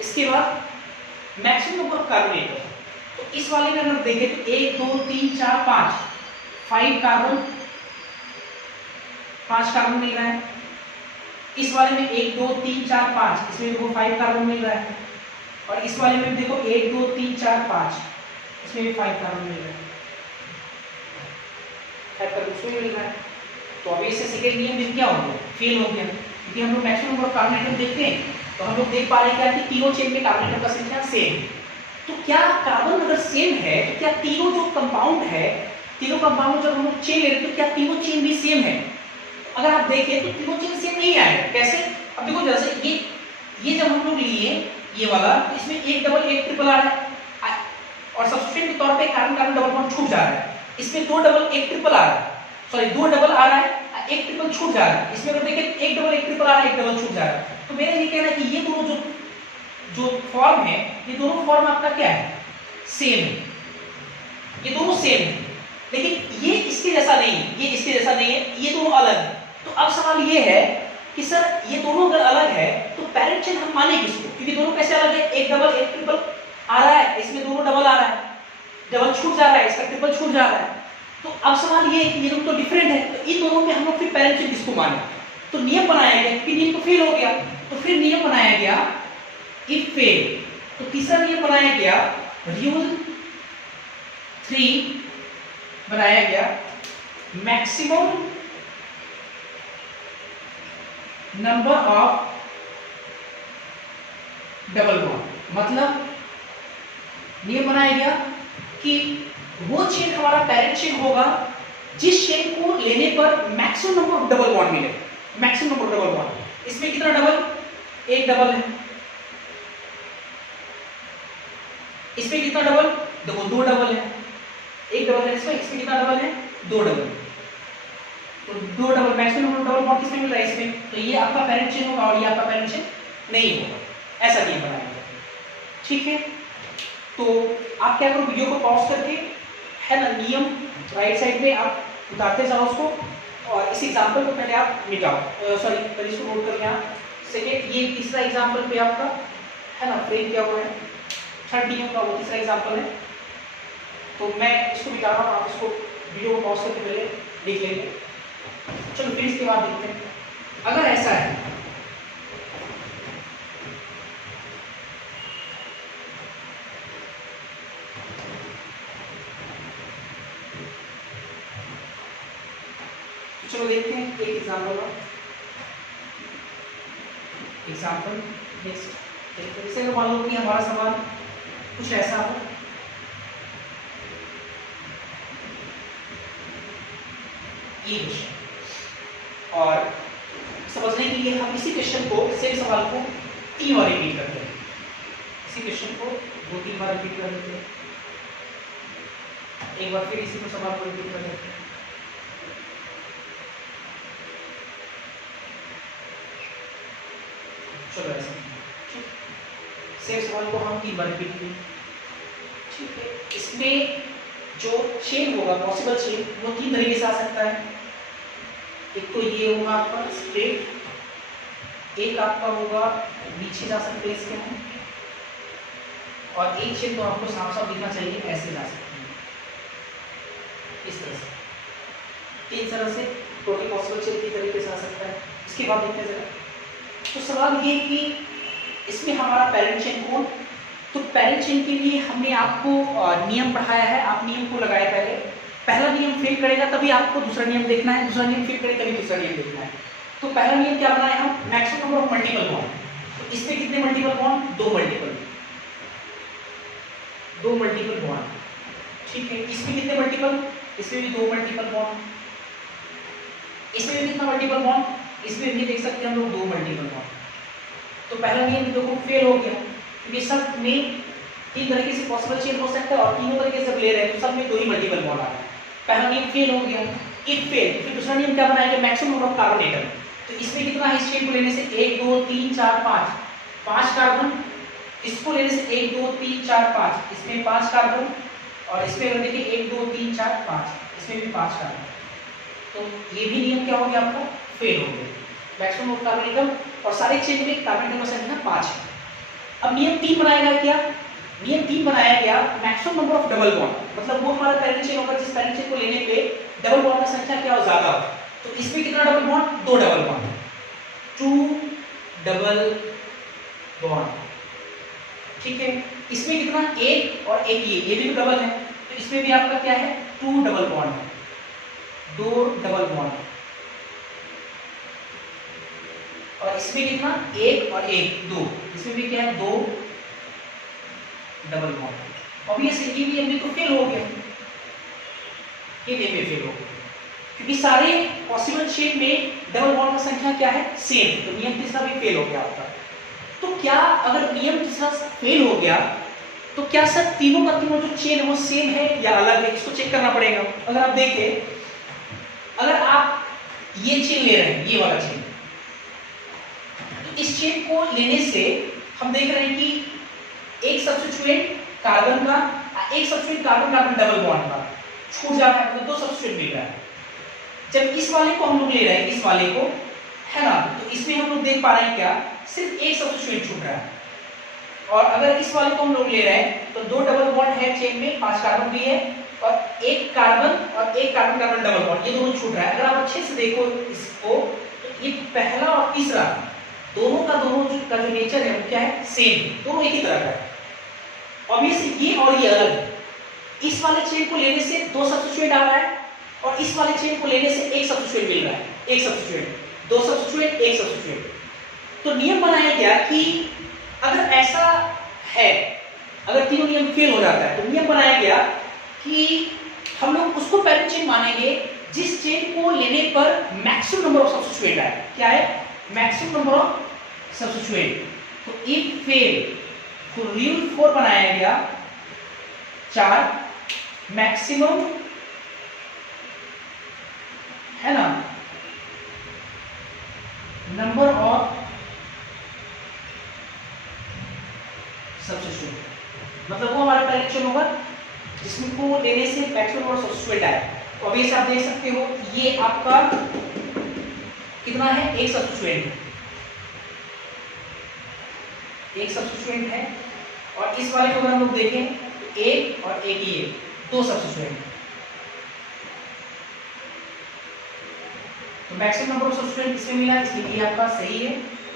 इसके बाद maximum number of carbon atom. तो इस वाले में अगर देखें तो 1 2 3 4 5 कार्बन, 5 कार्बन मिल रहा है। इस वाले में 1 2 3 4 5 इसमें देखो 5 कार्बन मिल रहा है, और इस वाले में देखो 1 2 3 4 5 इसमें भी 5 कार्बन मिल रहा है, 5 कार्बन इसमें मिल रहा है। तो अभी इससे सेकेंड नियम भी क्या हो गया, फेल हो गया। क्योंकि हम लोग maximum number of carbon atom देखते हैं तो हम लोग देख पा रहे हैं क्या कि तीनों चेन में कार्बन एटम का संख्या सेम। तो क्या कार्बन अगर सेम है तो क्या तीनों जो कंपाउंड है, तीनों कंपाउंड जब हम लोग चेन ले रहे हैं तो क्या तीनों चेन भी सेम है? अगर आप देखें तो तीनों चेन सेम नहीं आए। कैसे? अब देखो जैसे ये जब हम लोग लिए ये वाला, तो इसमें एक डबल एक ट्रिपल आ रहा है, और सब्स्टिट्यूएंट के तौर पे कार्बन कार्बन डबल बॉन्ड छूट जा रहा है। इसमें 2 डबल एक ट्रिपल आ रहा है, सॉरी 2 डबल आ रहा है, एक ट्रिपल छूट जा रहा है। इसमें अगर देखें एक डबल एक ट्रिपल आ रहा है, एक डबल छूट जा रहा है। तो मेरा ये कहना है कि ये दोनों जो फॉर्म है, ये दोनों फॉर्म आपका क्या है, सेम है। ये दोनों सेम है, लेकिन ये इसके जैसा नहीं है, ये इसके जैसा नहीं है, ये दोनों अलग है। तो अब सवाल ये है कि सर ये दोनों अगर अलग है तो पेरेंट चेन हम माने किसको? क्योंकि दोनों कैसे अलग है, एक डबल एक ट्रिपल आ रहा है, इसमें दोनों डबल आ रहा है, डबल छूट जा रहा है, इसका ट्रिपल छूट जा रहा है। तो अब सवाल ये है कि ये दोनों तो डिफरेंट है, तो इन दोनों में हम लोग फिर पेरेंट चेन किसको माने? तो नियम बनाया गया, क्योंकि नियम तो फेल हो गया, तो फिर नियम बनाया गया इफ फेल। तो तीसरा नियम बनाया गया, रूल 3 बनाया गया, maximum number of double bond. मतलब नियम बनाया गया कि वो चेन हमारा पेरेंट चेन होगा जिस चेन को लेने पर maximum number of double bond मिले, maximum number of double bond. इसमें कितना डबल, एक डबल है। इसमें कितना डबल, देखो 2 डबल है, एक डबल है इसमें कितना डबल है, 2 डबल। तो 2 double, maximum number double bond किसमें मिल रहा है, इसमें। तो ये आपका पेरेंट चेन होगा और ये आपका पेरेंट चेन नहीं होगा, ऐसा नियम बनाया गया। ठीक है, तो आप क्या करो, वीडियो को पॉज करके, है ना, नियम राइट साइड में आप उतारते जाओ उसको, और इस एग्जांपल को पहले आप मिटाओ, सॉरी पहले इसको नोट कर लें आप। सेकेंड, ये तीसरा एग्जांपल पे आपका, है ना, फ्रेम किया हुआ है, थर्ड नियम का वो तीसरा एग्जांपल है। तो मैं इसको मिटा रहा हूँ, आप इसको वीडियो को पॉज करके पहले देख लेंगे। चलो फिर इसके बाद देखते हैं, अगर ऐसा है तो चलो देखते हैं एक एग्जांपल और एग्जांपल नेक्स्ट। जैसे मान लो कि हमारा सवाल कुछ ऐसा हो, ये क्वेश्चन। और समझने के लिए हम इसी क्वेश्चन को, सेम सवाल को 3 बार रिपीट करते हैं। इसी क्वेश्चन को 2-3 बार रिपीट कर देते हैं। एक बार फिर इसी को सवाल को रिपीट कर देते हैं। चलो ऐसा सेम सवाल को हम 3 बार रिपीट करें। ठीक है, इसमें जो चेन होगा, पॉसिबल चेन, वो 3 तरीके से आ सकता है। एक तो ये होगा आपका स्ट्रेट, एक आपका होगा नीचे जा सकते हैं इसके हम, और एक चेन तो आपको साफ साफ दिखना चाहिए, ऐसे जा सकते हैं इस तरह से। 3 तरह से टोटल पॉसिबल चेन 3 तरीके से आ सकता है। इसके बाद देखते हैं जरा। तो सवाल ये कि इसमें हमारा पेरेंट चेन कौन, तो पेरेंट चेन के लिए हमने आपको नियम पढ़ाया है, आप नियम को लगाए पहले। पहला नियम फेल करेगा तभी आपको दूसरा नियम देखना है, दूसरा नियम फेल करेगा तभी तीसरा नियम देखना है। तो पहला नियम क्या बनाया हम, maximum number of multiple bond. तो इसमें कितने मल्टीपल बॉन्ड, 2 मल्टीपल बॉन्ड। ठीक है, इसमें कितने मल्टीपल, इसमें भी 2 मल्टीपल बॉन्ड। इसमें भी कितना मल्टीपल बॉन्ड, इसमें भी देख सकते हैं हम लोग 2 मल्टीपल बॉन्ड। तो पहला नियम देखो फेल हो गया, क्योंकि सब में 3 तरीके से पॉसिबल चेन हो सकता है और तीनों तरीके से ले रहे हैं तो सब में 2 ही मल्टीपल बॉन्ड आ रहा है। पहला नियम फेल हो गया। इफ फेल, फिर दूसरा नियम क्या बनाएंगे, maximum number of carbon atom. तो इसमें कितना है, इस चेन को लेने से 1 2 3 4 5 कार्बन, इसको लेने से 1 2 3 4 5, इसमें 5 कार्बन, और इसमें अगर देखिए 1 2 3 4 5, इसमें भी 5 कार्बन। तो ये भी नियम क्या हो गया आपका, फेल हो गया। मैक्सिमम ऑफ कार्बन एटम और सारे चेन में कार्बन एटम की संख्या 5 है। अब नियम 3 बनाया गया, क्या नियम 3 बनाया गया, maximum number of double bond, मतलब वो हमारा पेरेंट चेन होगा जिस पेरेंट चेन को लेने पे डबल बॉन्ड की संख्या क्या हो, ज्यादा हो। तो इसमें कितना double bond, 2 double bond, 2 double bond. ठीक है, इसमें कितना, 1 और 1 ये भी डबल है, तो इसमें भी आपका क्या है, 2 डबल बॉन्ड है, 2 डबल बॉन्ड। और इसमें कितना, 1 और 1 2, इसमें भी क्या है, 2 डबल बॉन्ड। ऑब्वियसली ये भी अभी तो फेल हो गया, ये भी फेल हो गया, क्योंकि सारे पॉसिबल चेन में डबल बॉन्ड की संख्या क्या है, सेम। तो नियम तीसरा भी फेल हो गया आपका। तो क्या अगर नियम तीसरा फेल हो गया तो क्या सर तीनों का तीनों जो चेन है वो सेम है या अलग है, इसको चेक करना पड़ेगा। अगर आप देखें, अगर आप ये चेन ले रहे हैं, ये वाला चेन, तो इस चेन को लेने से हम देख रहे हैं कि एक सब्स्टिट्यूएंट कार्बन का, एक substituent carbon carbon double bond का छूट जा रहा है, मतलब 2 सब्स्टिट्यूएंट मिल रहा है। जब इस वाले को हम लोग ले रहे हैं, इस वाले को, है ना, तो इसमें हम लोग देख पा रहे हैं क्या, सिर्फ एक सब्स्टिट्यूएंट छूट रहा है। और अगर इस वाले को हम लोग ले रहे हैं तो 2 डबल बॉन्ड है चेन में, 5 कार्बन भी है, और एक कार्बन और एक कार्बन कार्बन डबल बॉन्ड, ये दोनों छूट रहा है। अगर आप अच्छे से देखो इसको, तो ये पहला और तीसरा दोनों का जो नेचर है वो क्या है, सेम, दोनों एक ही तरह का है। ऑब्वियसली ये और ये अलग है। इस वाले चेन को लेने से 2 सब्स्टिट्यूएंट आ रहा है और इस वाले चेन को लेने से 1 सब्स्टिट्यूएंट मिल रहा है, 1 सब्स्टिट्यूएंट, 2 सब्स्टिट्यूएंट, 1 सब्स्टिट्यूएंट। तो नियम बनाया गया कि अगर ऐसा है, अगर तीनों नियम फेल हो जाता है, तो नियम बनाया गया कि हम लोग उसको पेरेंट चेन मानेंगे जिस चेन को लेने पर मैक्सिमम नंबर ऑफ सब्स्टिट्यूएंट आए। क्या है, मैक्सिमम नंबर ऑफ सब्स्टिट्यूएंट। तो इफ फेल, तो रूल 4 बनाया गया 4, मैक्सिमम, है ना, नंबर ऑफ सब्स्टिट्यूएंट, मतलब वो हमारा पेरेंट चेन होगा जिसको लेने से मैक्सिमम नंबर ऑफ सब्स्टिट्यूएंट आए। तो अभी से आप देख सकते हो ये आपका कितना है, 1 सब्स्टिट्यूएंट है, 1 सब्स्टिट्यूएंट है। और इस वाले को अगर हम लोग देखें तो 1 और 1 ये 2 सब्स्टिट्यूएंट। तो मैक्सिमम नंबर ऑफ सब्स्टिट्यूएंट इसमें मिला, इसलिए ये आपका सही है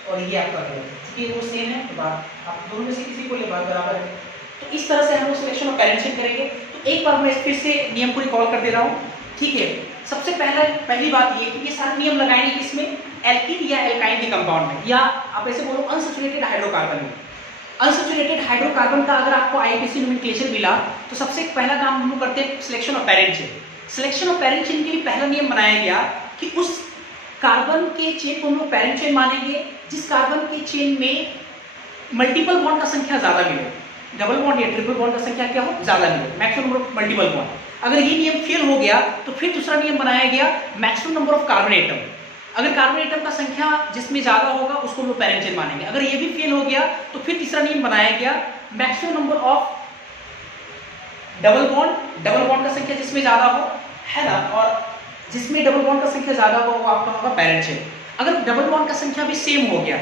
और ये आपका गलत है। क्योंकि वो सेम है तो बात आप दोनों में से किसी को ले बात बराबर है। तो इस तरह से हम लोग सिलेक्शन और पेरेंट चेक करेंगे। तो एक बार मैं फिर से नियम को रिकॉल कर दे रहा हूँ, ठीक है। सबसे पहली बात ये कि ये सारे नियम लगाएंगे किसमें, एल्कीन या एल्काइन के कंपाउंड में, या आप ऐसे बोलो अनसैचुरेटेड हाइड्रोकार्बन में। अनसैचुरेटेड हाइड्रोकार्बन का अगर आपको आईपीसी नोमेनक्लेचर मिला तो सबसे पहला काम हम लोग करते हैं selection of parent chain. Selection of parent chain के लिए पहला नियम बनाया गया कि उस कार्बन के चेन को हम लोग पेरेंट चेन मानेंगे जिस कार्बन के चेन में मल्टीपल बॉन्ड का संख्या ज्यादा मिले, डबल बॉन्ड या ट्रिपल बॉन्ड का संख्या क्या हो, ज्यादा मिले, maximum number of multiple bond. अगर ये नियम फेल हो गया तो फिर दूसरा नियम बनाया गया maximum number of carbon atom. अगर कार्बन एटम का संख्या जिसमें ज्यादा होगा उसको हम लोग पेरेंट चेन मानेंगे। अगर ये भी फेल हो गया तो फिर तीसरा नियम बनाया गया maximum number of double bond का संख्या जिसमें ज्यादा हो, है ना, और जिसमें डबल बॉन्ड का संख्या ज्यादा हो वो आपका होगा पेरेंट चेन। अगर डबल बॉन्ड का संख्या भी सेम हो गया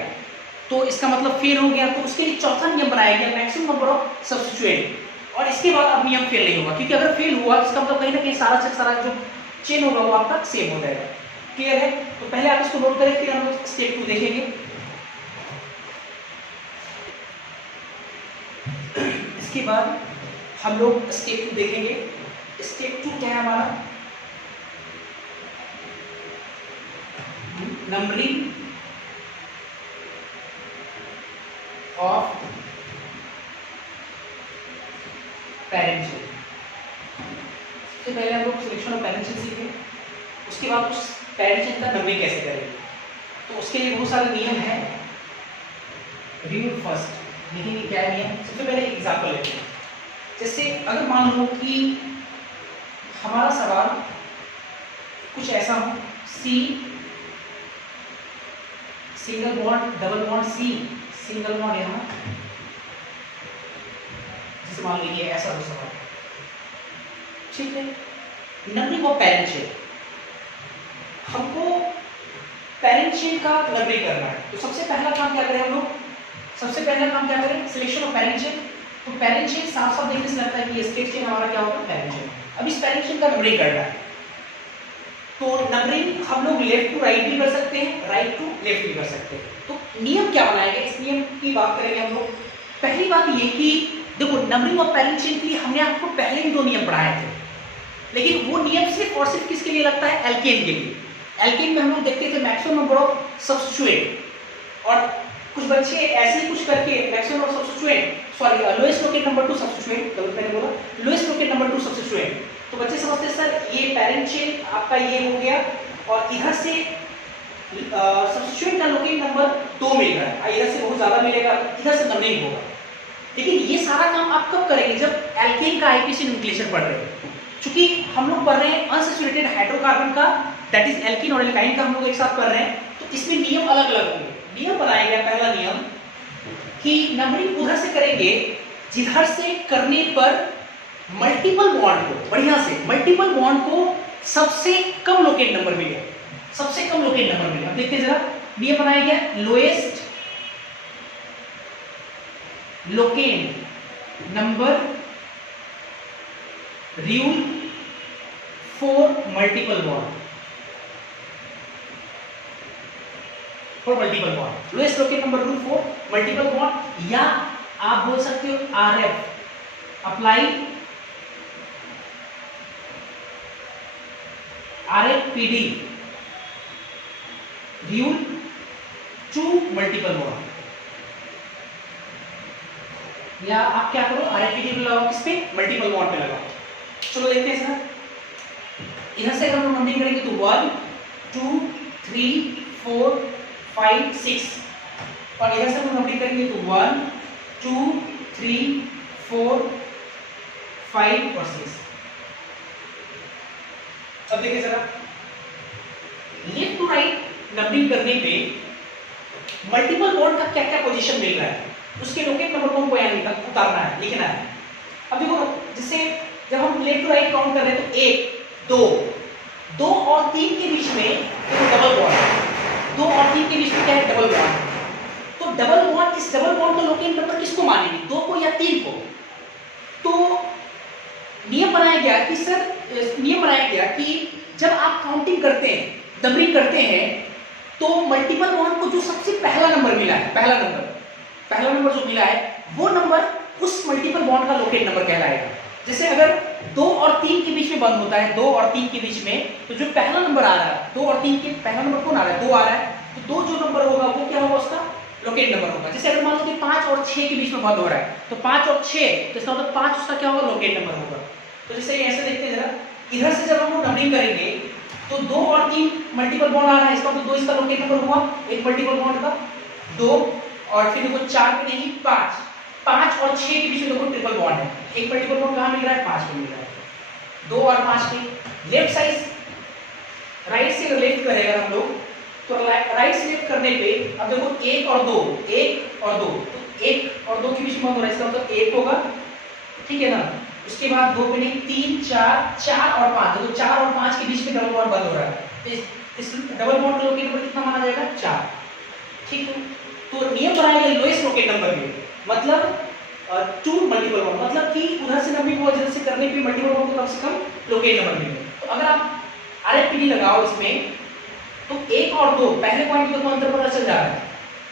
तो इसका मतलब फेल हो गया, तो उसके लिए चौथा नियम बनाया गया मैक्सिमम नंबर ऑफ सब्स्टिट्यूएंट। और इसके बाद अब नियम फेल नहीं होगा, क्योंकि अगर फेल हुआ इसका मतलब कहीं ना कहीं सारा जो चेन होगा वो आपका सेम हो जाएगा। क्लियर है? तो पहले आप इसको नोट करें, फिर हम लोग स्टेप 2 देखेंगे। इसके बाद हम लोग स्टेप 2 देखेंगे। स्टेप 2 क्या है हमारा? Numbering of parent chain. सबसे पहले हम लोग सिलेक्शन ऑफ पेरेंट चेन सीखेंगे, उसके बाद उस पेरेंट चेन का नंबरिंग कैसे करेंगे। तो उसके लिए बहुत सारे नियम हैं। रिव्यू फर्स्ट देखेंगे क्या है नियम। सबसे पहले एग्जांपल लेते हैं। जैसे अगर मान लो कि हमारा सवाल कुछ ऐसा हो, C single bond double bond, C single bond यहाँ, जैसे मान लीजिए ऐसा हो सवाल, ठीक है। नंबरिंग ऑफ पेरेंट चेन, हमको पेरेंट चेन का नंबरिंग करना है। तो सबसे पहला काम क्या करें हम लोग? सबसे पहला काम क्या करें? Selection of parent chain. तो पेरेंट चेन साफ साफ देखने से लगता है कि ये स्टेट चेन हमारा क्या होगा? Parent chain. अब इस पेरेंट चेन का नंबरिंग करना है। तो नंबरिंग हम लोग लेफ्ट टू राइट भी कर सकते हैं, राइट टू लेफ्ट भी कर सकते हैं। तो नियम क्या बनाएंगे, इस नियम की बात करेंगे हम लोग। पहली बात ये कि देखो, नंबरिंग ऑफ पेरेंट चेन के लिए हमने आपको पहले भी 2 नियम पढ़ाए थे, लेकिन वो नियम सिर्फ और सिर्फ किसके लिए लगता है? एल्केन के लिए। एल्केन में हम लोग देखते थे मैक्सिमम नंबर ऑफ सब्स्टिट्यूएंट, और कुछ बच्चे ऐसे ही कुछ करके maximum of substituent, sorry lowest locant number to substituent, गलत मैंने बोला, lowest locant number to substituent. तो बच्चे समझते हैं सर ये पेरेंट चेन आपका ये हो गया और इधर से सब्स्टिट्यूएंट का लोकेट नंबर 2 मिल रहा है, इधर से बहुत ज्यादा मिलेगा, इधर से नंबरिंग होगा। लेकिन ये सारा काम आप कब करेंगे? जब एल्केन का आईपीसी नोमेनक्लेचर पढ़ रहे हैं। चूंकि हम लोग पढ़ रहे हैं अनसैचुरेटेड हाइड्रोकार्बन का, दैट इज एल्कीन और एल्काइन का हम लोग एक साथ पढ़ रहे हैं, तो इसमें नियम अलग अलग होंगे। नियम बनाया गया पहला नियम कि नंबरिंग उधर से करेंगे जिधर से करने पर मल्टीपल बॉन्ड को, बढ़िया से मल्टीपल बॉन्ड को सबसे कम लोकेट नंबर मिले, सबसे कम लोकेट नंबर मिले। अब देखते हैं जरा, नियम बनाया गया lowest locant number rule for multiple bond, for multiple bond, lowest locant number rule for multiple bond, या आप बोल सकते हो RF, apply RFPD rule to multiple bond, या आप क्या करो आरएफपीडी रूल लगाओ किस पे? मल्टीपल बॉन्ड पे लगाओ। चलो देखते हैं सर, इधर से हम लोग नंबरिंग करेंगे तो 1 2 3 4 5 6, और इधर से हम नंबरिंग करेंगे तो 1 2 3 4 5 और 6। अब देखिए जरा, लेफ्ट टू राइट नंबरिंग करने पे मल्टीपल बॉन्ड का क्या क्या पोजीशन मिल रहा है, उसके लोकेट नंबर को हमको यहाँ उतारना है, लिखना है। अब देखो, जिससे जब हम लेफ्ट टू राइट काउंट कर रहे हैं तो 1 2 और 3 के बीच में तो डबल बॉन्ड, 2 और 3 के बीच में क्या है? Double bond. तो डबल बॉन्ड, इस डबल बॉन्ड का लोकेट नंबर किसको मानेंगे? 2 को या 3 को? तो नियम बनाया गया कि सर, नियम बनाया गया कि जब आप काउंटिंग करते हैं, नंबरिंग करते हैं, तो मल्टीपल बॉन्ड को जो सबसे पहला नंबर मिला है, पहला नंबर जो मिला है वो नंबर उस मल्टीपल बॉन्ड का लोकेट नंबर कहलाएगा। जैसे अगर 2 और 3 के बीच में बंद होता है, 2 और 3 के बीच में, तो जो पहला नंबर आ रहा है, 2 और 3 के पहला नंबर कौन आ रहा है? 2 आ रहा है, तो 2 जो नंबर होगा वो क्या होगा? उसका लोकेट नंबर होगा। जैसे अगर मान लो कि 5 और 6 के बीच में बंद हो रहा है, तो 5 और 6, तो इसका मतलब 5 उसका क्या होगा? लोकेट नंबर होगा। तो जैसे ऐसे देखते हैं जरा, इधर से जब हम लोग नंबरिंग करेंगे तो 2 और 3 मल्टीपल बॉन्ड आ रहा है, इसका मतलब 2 इसका लोकेट नंबर हुआ एक मल्टीपल बॉन्ड का 2, और फिर देखो 4 पे नहीं 5, 5 और 6 के बीच में देखो ट्रिपल बॉन्ड है, एक मल्टीपल बॉन्ड कहाँ मिल रहा है 5 पे मिल रहा है, 2 और 5 के लेफ्ट साइड राइट से लेफ्ट करेगा हम लोग तो राइट से लेफ्ट करने पे अब देखो 1 और 2 तो 1 और 2 के बीच में बंद हो रहा है, इसका मतलब 1 होगा, ठीक है ना। उसके बाद 2 पे नहीं 3 4 और 5, देखो 4 और 5 के बीच में डबल बॉन्ड बंद हो रहा है, तो इस डबल बॉन्ड का लोकेट नंबर कितना माना जाएगा 4, ठीक है। तो नियम बनाएगा लोएस्ट लोकेट नंबर में, मतलब 2 मल्टीपल बॉन्ड, मतलब कि उधर से नंबरिंग हुआ जिधर से करने पे मल्टीपल बॉन्ड को कम से कम लोकेट नंबर मिले। तो अगर आप आरएफपीडी लगाओ इसमें तो 1 और 2 पहले पॉइंट को अंतर पता चल जा रहा है,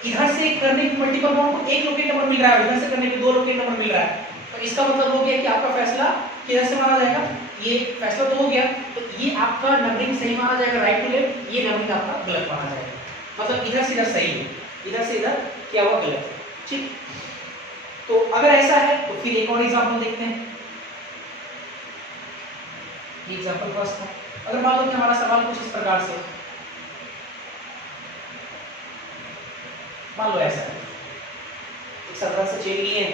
इधर से करने पे मल्टीपल बॉन्ड को 1 लोकेट नंबर मिल रहा है, इधर से करने पे 2 लोकेट नंबर मिल रहा है, तो इसका मतलब हो गया कि आपका फैसला किधर से माना जाएगा, ये फैसला तो हो गया, तो ये आपका नंबरिंग सही माना जाएगा राइट टू लेफ्ट, ये नंबरिंग आपका गलत माना जाएगा, मतलब इधर से इधर सही है, इधर से इधर क्या हुआ गलत है, ठीक। तो अगर ऐसा है तो फिर एक और एग्जांपल देखते हैं, ये एग्जांपल फर्स्ट था। अगर मान लो कि हमारा सवाल कुछ इस प्रकार से, मान लो ऐसा है, एक सतरंग से चेन ली है,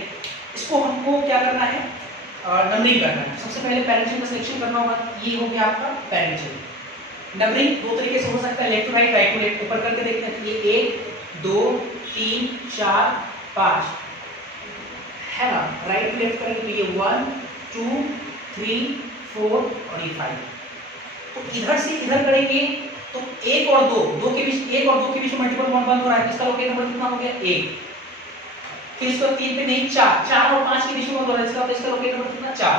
इसको हमको क्या करना है नंबरिंग करना है। सबसे पहले पेरेंट चेन का सिलेक्शन करना होगा, ये हो गया आपका पेरेंट चेन। नंबरिंग दो तरीके से हो सकता है, left to right, right to left. ऊपर करके देखते हैं, ये 1 2 3 4 5 है ना, राइट टू लेफ्ट करेंगे तो ये 1 2 3 4 और ये 5। तो इधर से इधर करेंगे तो 1 और 2 के बीच, 1 और 2 के बीच में मल्टीपल बॉन्ड बंद हो रहा है, इसका लोकेट नंबर कितना हो गया 1। फिर इसको 3 पे नहीं 4 और 5 के बीच में बंद हो रहा है, इसका लोकेट नंबर कितना 4।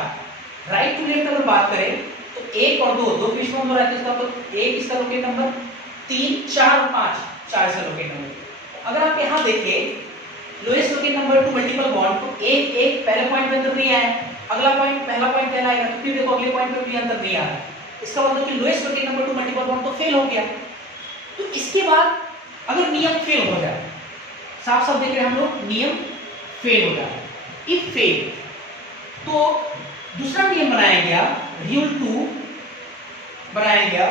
राइट टू लेफ्ट अगर बात करें तो 1 और 2 के बीच में बंद हो रहा है, तो इसका मतलब 1 इसका लोकेट नंबर, 3 4 और 5 4 इसका लोकेट नंबर। अगर आप यहाँ देखें lowest locant number to multiple bond, तो 1 1 पहले पॉइंट पे अंतर नहीं आया, अगला पॉइंट पहला पॉइंट पहला आएगा, तो फिर देखो अगले पॉइंट पे भी अंतर नहीं आ रहा है, इसका मतलब कि lowest locant number to multiple bond तो फेल हो गया। तो इसके बाद अगर नियम फेल हो जाए, साफ साफ देख रहे हैं हम लोग, नियम फेल हो जाए, इफ फेल, तो दूसरा नियम बनाया गया, रूल 2 बनाया गया,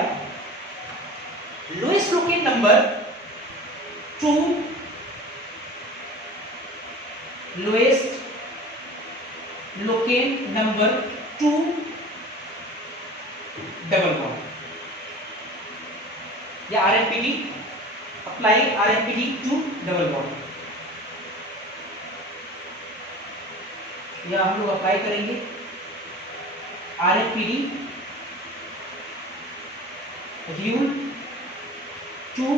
lowest locant number to lowest locant number to double bond, या आरएफपीडी, अप्लाई आरएफपीडी टू डबल बॉन्ड, या हम लोग अप्लाई करेंगे आरएफपीडी रूल 2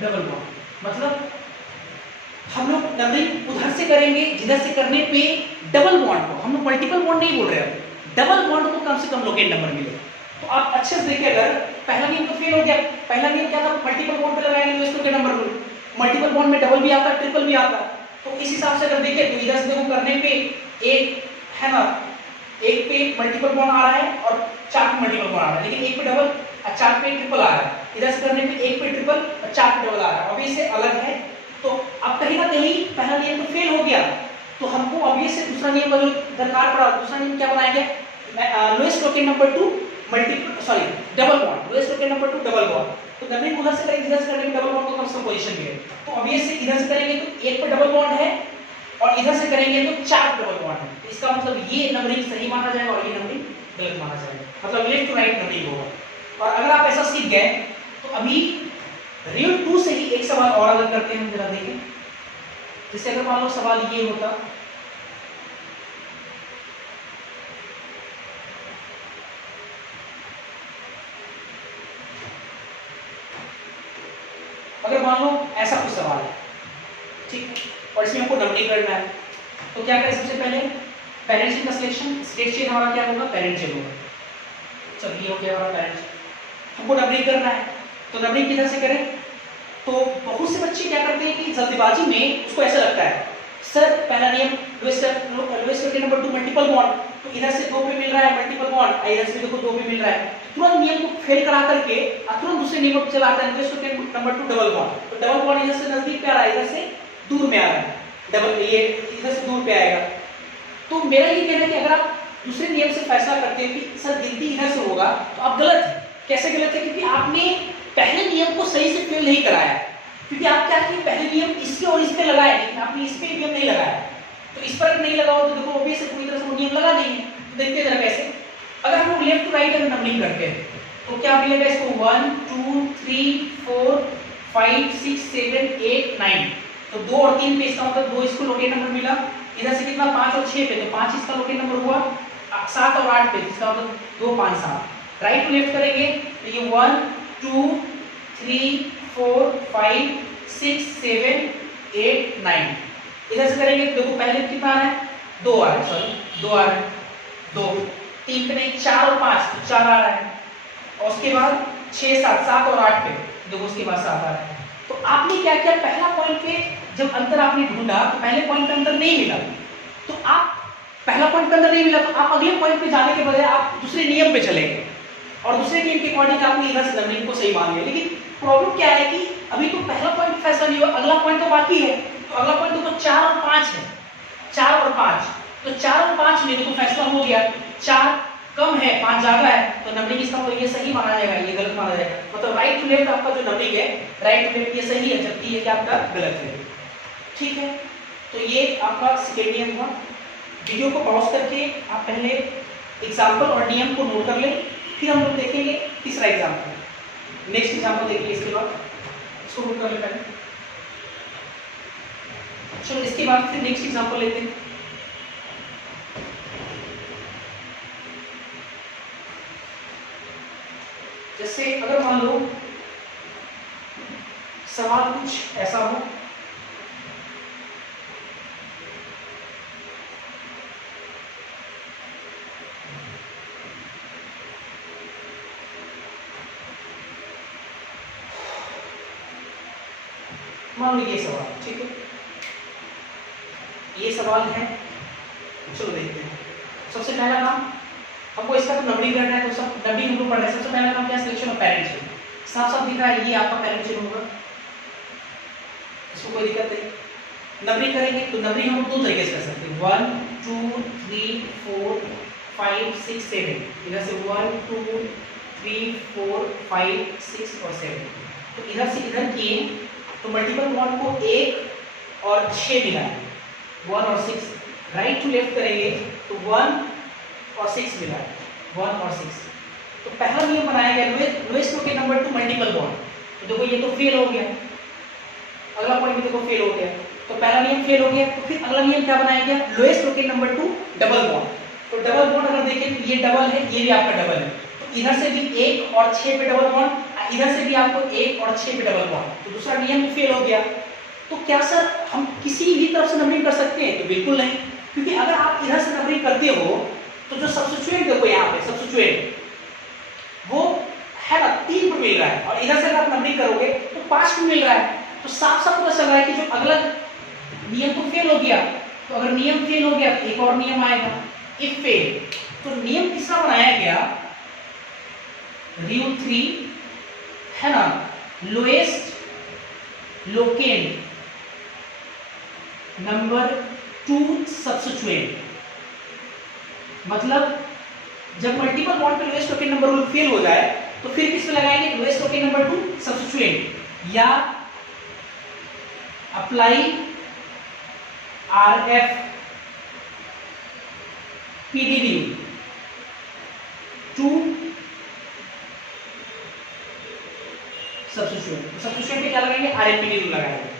डबल बॉन्ड। मतलब हम लोग नंबरिंग उधर से करेंगे जिधर से करने पे डबल बॉन्ड को, हम लोग मल्टीपल बॉन्ड नहीं बोल रहे हैं, डबल बॉन्ड को कम से कम लोकेट नंबर मिले। तो आप अच्छे से देखिए, अगर पहला नियम तो फेल हो गया, पहला नियम क्या था, मल्टीपल बॉन्ड पे लगाएंगे तो इसके नंबर को, मल्टीपल बॉन्ड में डबल भी आता है ट्रिपल भी आता है, तो इस हिसाब से अगर देखें तो इधर से देखो करने पे एक है ना, एक पे मल्टीपल बॉन्ड आ रहा है और 4 पे मल्टीपल बॉन्ड आ रहा है, लेकिन एक पे डबल और 4 पे ट्रिपल आ रहा है, इधर से करने पे एक पे ट्रिपल और 4 पे डबल आ रहा है, अभी से अलग है। तो अब कहीं ना कहीं पहला नियम तो फेल हो गया, तो हमको अभी से दूसरा नियम का जो दरकार पड़ा, दूसरा नियम क्या बनाया गया, lowest locant number to double bond, lowest locant number to double bond. तो नंबरिंग उधर से करेंगे, इधर से करेंगे डबल बॉन्ड को कम से कम पोजीशन मिले, तो अभी से इधर से करेंगे तो एक पे डबल बॉन्ड है और इधर से करेंगे तो 4 डबल बॉन्ड है, इसका मतलब ये नंबरिंग सही माना जाएगा और ये नंबरिंग गलत माना जाएगा, मतलब लेफ्ट टू राइट नंबरिंग होगा। और अगर आप ऐसा सीख गए तो अभी रूल 2 से ही एक सवाल और अगर करते हैं, जरा देखें, जैसे अगर मान लो सवाल ये होता, अगर मान लो ऐसा कुछ सवाल है, ठीक, और इसमें हमको नंबरिंग करना है, तो क्या करें, सबसे पहले पेरेंट चेन का सिलेक्शन, स्टेट चेन हमारा क्या होगा, पेरेंट चेन होगा। चलिए हो गया हमारा पेरेंट चेन, हमको नंबरिंग करना है, तो नंबरिंग किधर से करें, तो बहुत से बच्चे क्या करते हैं कि जल्दबाजी में उसको ऐसा लगता है, सर पहला नियम lowest locant number to multiple bond, तो इधर से 2 पे मिल रहा है मल्टीपल बॉन्ड, इधर से देखो 2 पे मिल रहा है, तुरंत नियम को फेल करा करके तुरंत दूसरे नियम को चलाता है, lowest locant number to double bond, तो डबल बॉन्ड इधर से नजदीक पे आ रहा है, इधर से दूर में आ रहा है, डबल ये इधर से दूर पे आएगा, तो मेरा ये कहना है कि अगर आप दूसरे नियम से फैसला करते हैं कि सर गिनती इधर से होगा, तो आप गलत है। कैसे गलत है? क्योंकि आपने पहले नियम को सही से फिल नहीं कराया, क्योंकि आप क्या किए, पहले नियम इसके और इसके लगाए, लेकिन आपने इस पे नियम नहीं लगाया। तो इस पर नहीं लगाओ तो देखो ऑब्वियस है पूरी तरह से वो नियम लगा नहीं है। तो देखते जरा कैसे, अगर हम लोग लेफ्ट टू राइट अगर नंबरिंग करते हैं तो क्या मिलेगा इसको 1 2 3 4 5 6 7 8 9। तो 2 और 3 पे इसका मतलब 2 इसको लोकेट नंबर मिला। इधर से कितना 5 और 6 पे, तो 5 इसका लोकेट नंबर हुआ। 7 और 8 पे इसका मतलब 2 5 7। राइट टू लेफ्ट करेंगे तो ये 1 2 3 4 5 6 7 8 9। इधर से करेंगे तो देखो पहले कितना आ रहा है, 2 आ रहा है, सॉरी 2 आ रहा है, 2 3 पे नहीं 4 और 5 तो 4 आ रहा है। और उसके बाद 6 7 7 और 8 पे देखो उसके बाद 7 आ रहा है। तो आपने क्या किया, पहला पॉइंट पे जब अंतर आपने ढूंढा तो पहले पॉइंट पे अंतर नहीं मिला, तो आप पहला पॉइंट पे अंतर नहीं मिला तो आप अगले पॉइंट पे जाने के बजाय आप दूसरे नियम पे चले गए और दूसरे नियम के अकॉर्डिंग आपने इधर से नंबरिंग को सही मान लिया। लेकिन प्रॉब्लम क्या है कि अभी तो पहला पॉइंट फैसला नहीं हुआ, अगला पॉइंट तो बाकी है। तो अगला पॉइंट देखो 4 और 5 है, 4 और 5, तो 4 और 5 में देखो फैसला हो गया, 4 कम है 5 ज्यादा है, तो नंबरिंग इसका मतलब ये सही माना जाएगा, ये गलत माना जाएगा। मतलब राइट टू लेफ्ट आपका जो नंबरिंग है, राइट टू लेफ्ट ये सही है, जबकि ये क्या आपका गलत है। ठीक है, तो ये आपका सेकेंड नियम हुआ। वीडियो को पॉज करके आप पहले एग्जाम्पल और नियम को नोट कर लें, फिर हम लोग देखेंगे तीसरा एग्जाम्पल, नेक्स्ट एग्जाम्पल देखेंगे इसके बाद। इसको नोट कर ले पहले, चलो इसके बाद फिर नेक्स्ट एग्जाम्पल लेते हैं। जैसे अगर मान लो सवाल कुछ ऐसा हो, मान लो ये सवाल, ठीक है, ये सवाल है, चलो देखते हैं। सबसे पहला काम हमको इसका तो नंबरिंग करना है, तो सब नंबरिंग हमको पढ़ना है। सबसे पहला काम क्या, सिलेक्शन ऑफ पेरेंट चेन। साफ साफ दिख रहा है ये आपका पेरेंट चेन होगा, इसको कोई दिक्कत नहीं। नंबरिंग करेंगे तो नंबरिंग हम दो तरीके से कर सकते हैं, 1 2 3 4 5 6 7। इधर से 1 2 3 4 5 6 और 7। तो इधर से इधर किए तो मल्टीपल बॉन्ड को 1 और 6 मिला है, 1 और 6। राइट टू लेफ्ट करेंगे तो 1 और 6 मिला है, 1 और 6। तो पहला नियम बनाया गया lowest locant number to multiple bond. तो देखो ये तो फेल हो गया, अगला पॉइंट भी देखो फेल हो गया, तो पहला नियम फेल हो गया। तो फिर अगला नियम क्या बनाया गया, lowest locant number to double bond. तो डबल बॉन्ड अगर देखें तो ये डबल है, ये भी आपका डबल है, तो इधर से भी 1 और 6 पे डबल बॉन्ड, इधर से भी आपको 1 और 6 पे डबल बॉन्ड। तो दूसरा नियम फेल हो गया। तो क्या सर हम किसी भी तरफ से नंबरिंग कर सकते हैं? तो बिल्कुल नहीं, क्योंकि अगर आप इधर से नंबरिंग करते हो तो जो सब्स्टिट्यूएंट देखो यहाँ पे सब्स्टिट्यूएंट वो है ना 3 पे मिल रहा है, और इधर से अगर आप नंबरिंग करोगे तो 5 पे मिल रहा है। तो साफ साफ पता चल रहा है कि जो अगला नियम तो फेल हो गया। तो अगर नियम फेल हो गया तो एक और नियम आएगा, इफ फेल। तो नियम किसका बनाया गया, रूल 3 है ना, lowest locant number to substituent. मतलब जब मल्टीपल बॉन्ड पे lowest locant number rule fail हो जाए तो फिर किस पे लगाएंगे, lowest locant number to substituent, या apply RF PDD to substituent. Substituent पे क्या लगाएंगे, आरएफ पीडीडी लगाएंगे।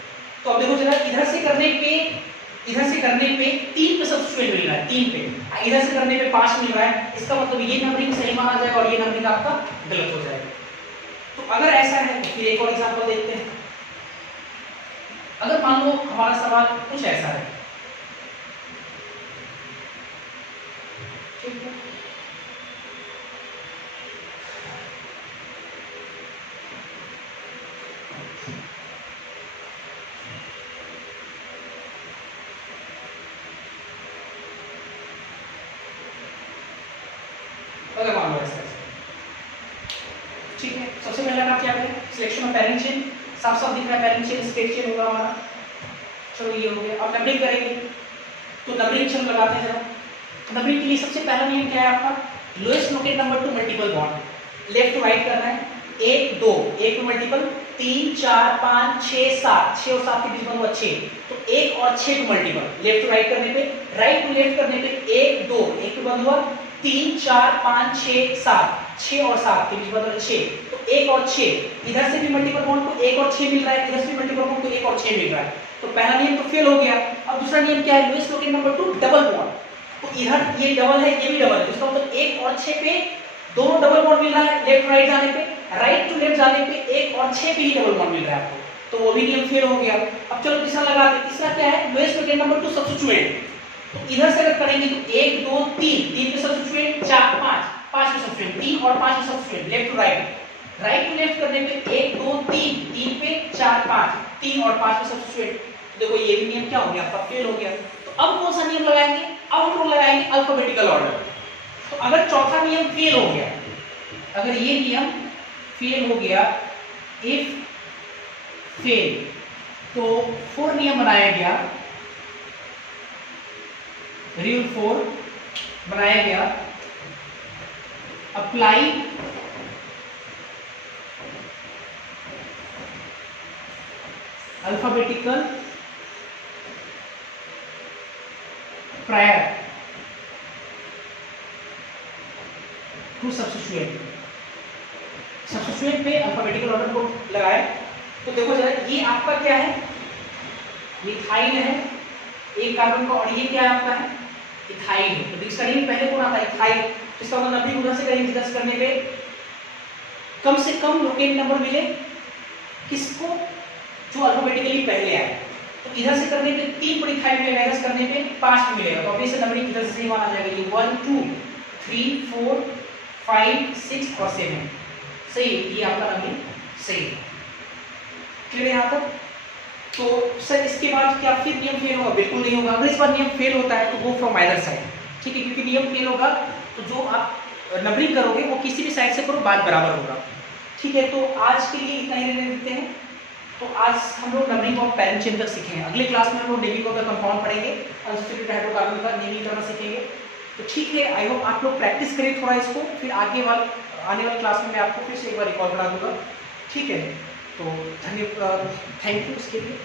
तो अब देखो जरा इधर से करने पे 3 पे सब्स्टिट्यूएंट मिल रहा है, 3 पे, इधर से करने पे 5 मिल रहा है। इसका मतलब ये नंबरिंग सही माना जाएगा और ये नंबरिंग आपका गलत हो जाएगा। तो अगर ऐसा है तो फिर एक और एग्जांपल देखते हैं। अगर मान लो हमारा सवाल कुछ ऐसा है, ठीक है, अगर मान लो ऐसा, ठीक है। सबसे पहला काम क्या करें, सिलेक्शन ऑफ पेरेंट चेन। साफ साफ दिख रहा है पेरेंट चेन स्ट्रेट चेन होगा हमारा। चलो ये हो गया। अब नंबरिंग करेंगे तो नंबरिंग चेन लगाते हैं जरा। नंबरिंग के लिए सबसे पहला नियम क्या है आपका, lowest locant number to multiple bond, left to right करना है, 1 2 1 टू मल्टीपल 3 4 5 6 7, 6 और 7 के बीच बनूंगा 6, तो 1 और 6 to multiple, left to right करने पे, राइट टू लेफ्ट करने पे 1 2 1 टू बनूंगा 3 4 5 6 7, 6 और 7 के बीच बनूंगा 6, तो 1 और 6, इधर से भी मल्टीपल बॉन्ड को 1 और 6 मिल रहा है, इधर से भी मल्टीपल बॉन्ड को 1 और 6 मिल रहा है, तो पहला नियम तो फेल हो गया। अब दूसरा नियम क्या है, lowest locant number to double bond, तो इधर ये डबल है ये भी डबल है, इसका मतलब 1 और 6 पे दोनों डबल बॉन्ड मिल रहा है, लेफ्ट राइट जाने पे, राइट टू लेफ्ट जाने पे 1 और 6 पे ही डबल बॉन्ड मिल रहा है आपको, तो वो भी नियम फेल हो गया। अब चलो तीसरा लगाते हैं, तीसरा क्या है, lowest locant number to substituent, तो इधर से अगर करेंगे तो 1 2 3, 3 पे सब्स्टिट्यूएंट, 4 5, 5 पे सब्स्टिट्यूएंट, 3 और 5 पे substituent, left to right, right to left करने पे 1 2 3, 3 पे 4 5, 3 और 5 पे सब्स्टिट्यूएंट, देखो ये भी नियम क्या हो गया आपका, फेल हो गया। तो अब कौन सा नियम लगाएंगे, अब हम लोग लगाएंगे अल्फाबेटिकल ऑर्डर। तो अगर चौथा नियम फेल हो गया, अगर ये नियम फेल हो गया, इफ फेल, तो 4 नियम बनाया गया, रूल 4 बनाया गया, apply alphabetical prior to substituent, substituent पे अल्फाबेटिकल ऑर्डर को लगाए, तो देखो जरा ये आपका क्या है, इथाइल है एक कार्बन का, और ये क्या है आपका है, इथाइल है, तो इसका नेम पहले कौन आता है, इथाइल, इसका मतलब नंबरिंग उधर से करेंगे, इधर से करने पे कम से कम लोकेट नंबर मिले किसको, जो अल्फाबेटिकली पहले आए, तो इधर से करने पे 3 पर इथाइल मिलेगा, इधर से करने पे 5 मिलेगा, तो अभी से नंबरिंग इधर से ही माना जाएगा, ये 1 2 3 4 5 6 और 7, सही, ये आपका नंबरिंग सही है, क्लियर यहाँ तक। तो सर इसके बाद क्या फिर नियम फेल होगा, बिल्कुल नहीं होगा, अगर इस बार नियम फेल होता है तो गो फ्रॉम आइदर साइड, ठीक है, क्योंकि नियम फेल होगा तो जो आप नंबरिंग करोगे वो किसी भी साइड से करो, बात बराबर होगा, ठीक है। तो आज के लिए इतना ही रहने देते हैं, तो आज हम लोग नंबरिंग ऑफ पैरेंट चेन तक सीखे हैं, अगले क्लास में हम लोग नेमिंग ऑफ द कंपाउंड पढ़ेंगे, अनसब्स्टिट्यूटेड हाइड्रोकार्बन का नेमिंग करना सीखेंगे, तो ठीक है, आई होप आप लोग प्रैक्टिस करें थोड़ा इसको, फिर आने वाले क्लास में मैं आपको फिर से एक बार रिकॉर्ड करा दूंगा, ठीक है। तो धन्यवाद, थैंक यू इसके लिए।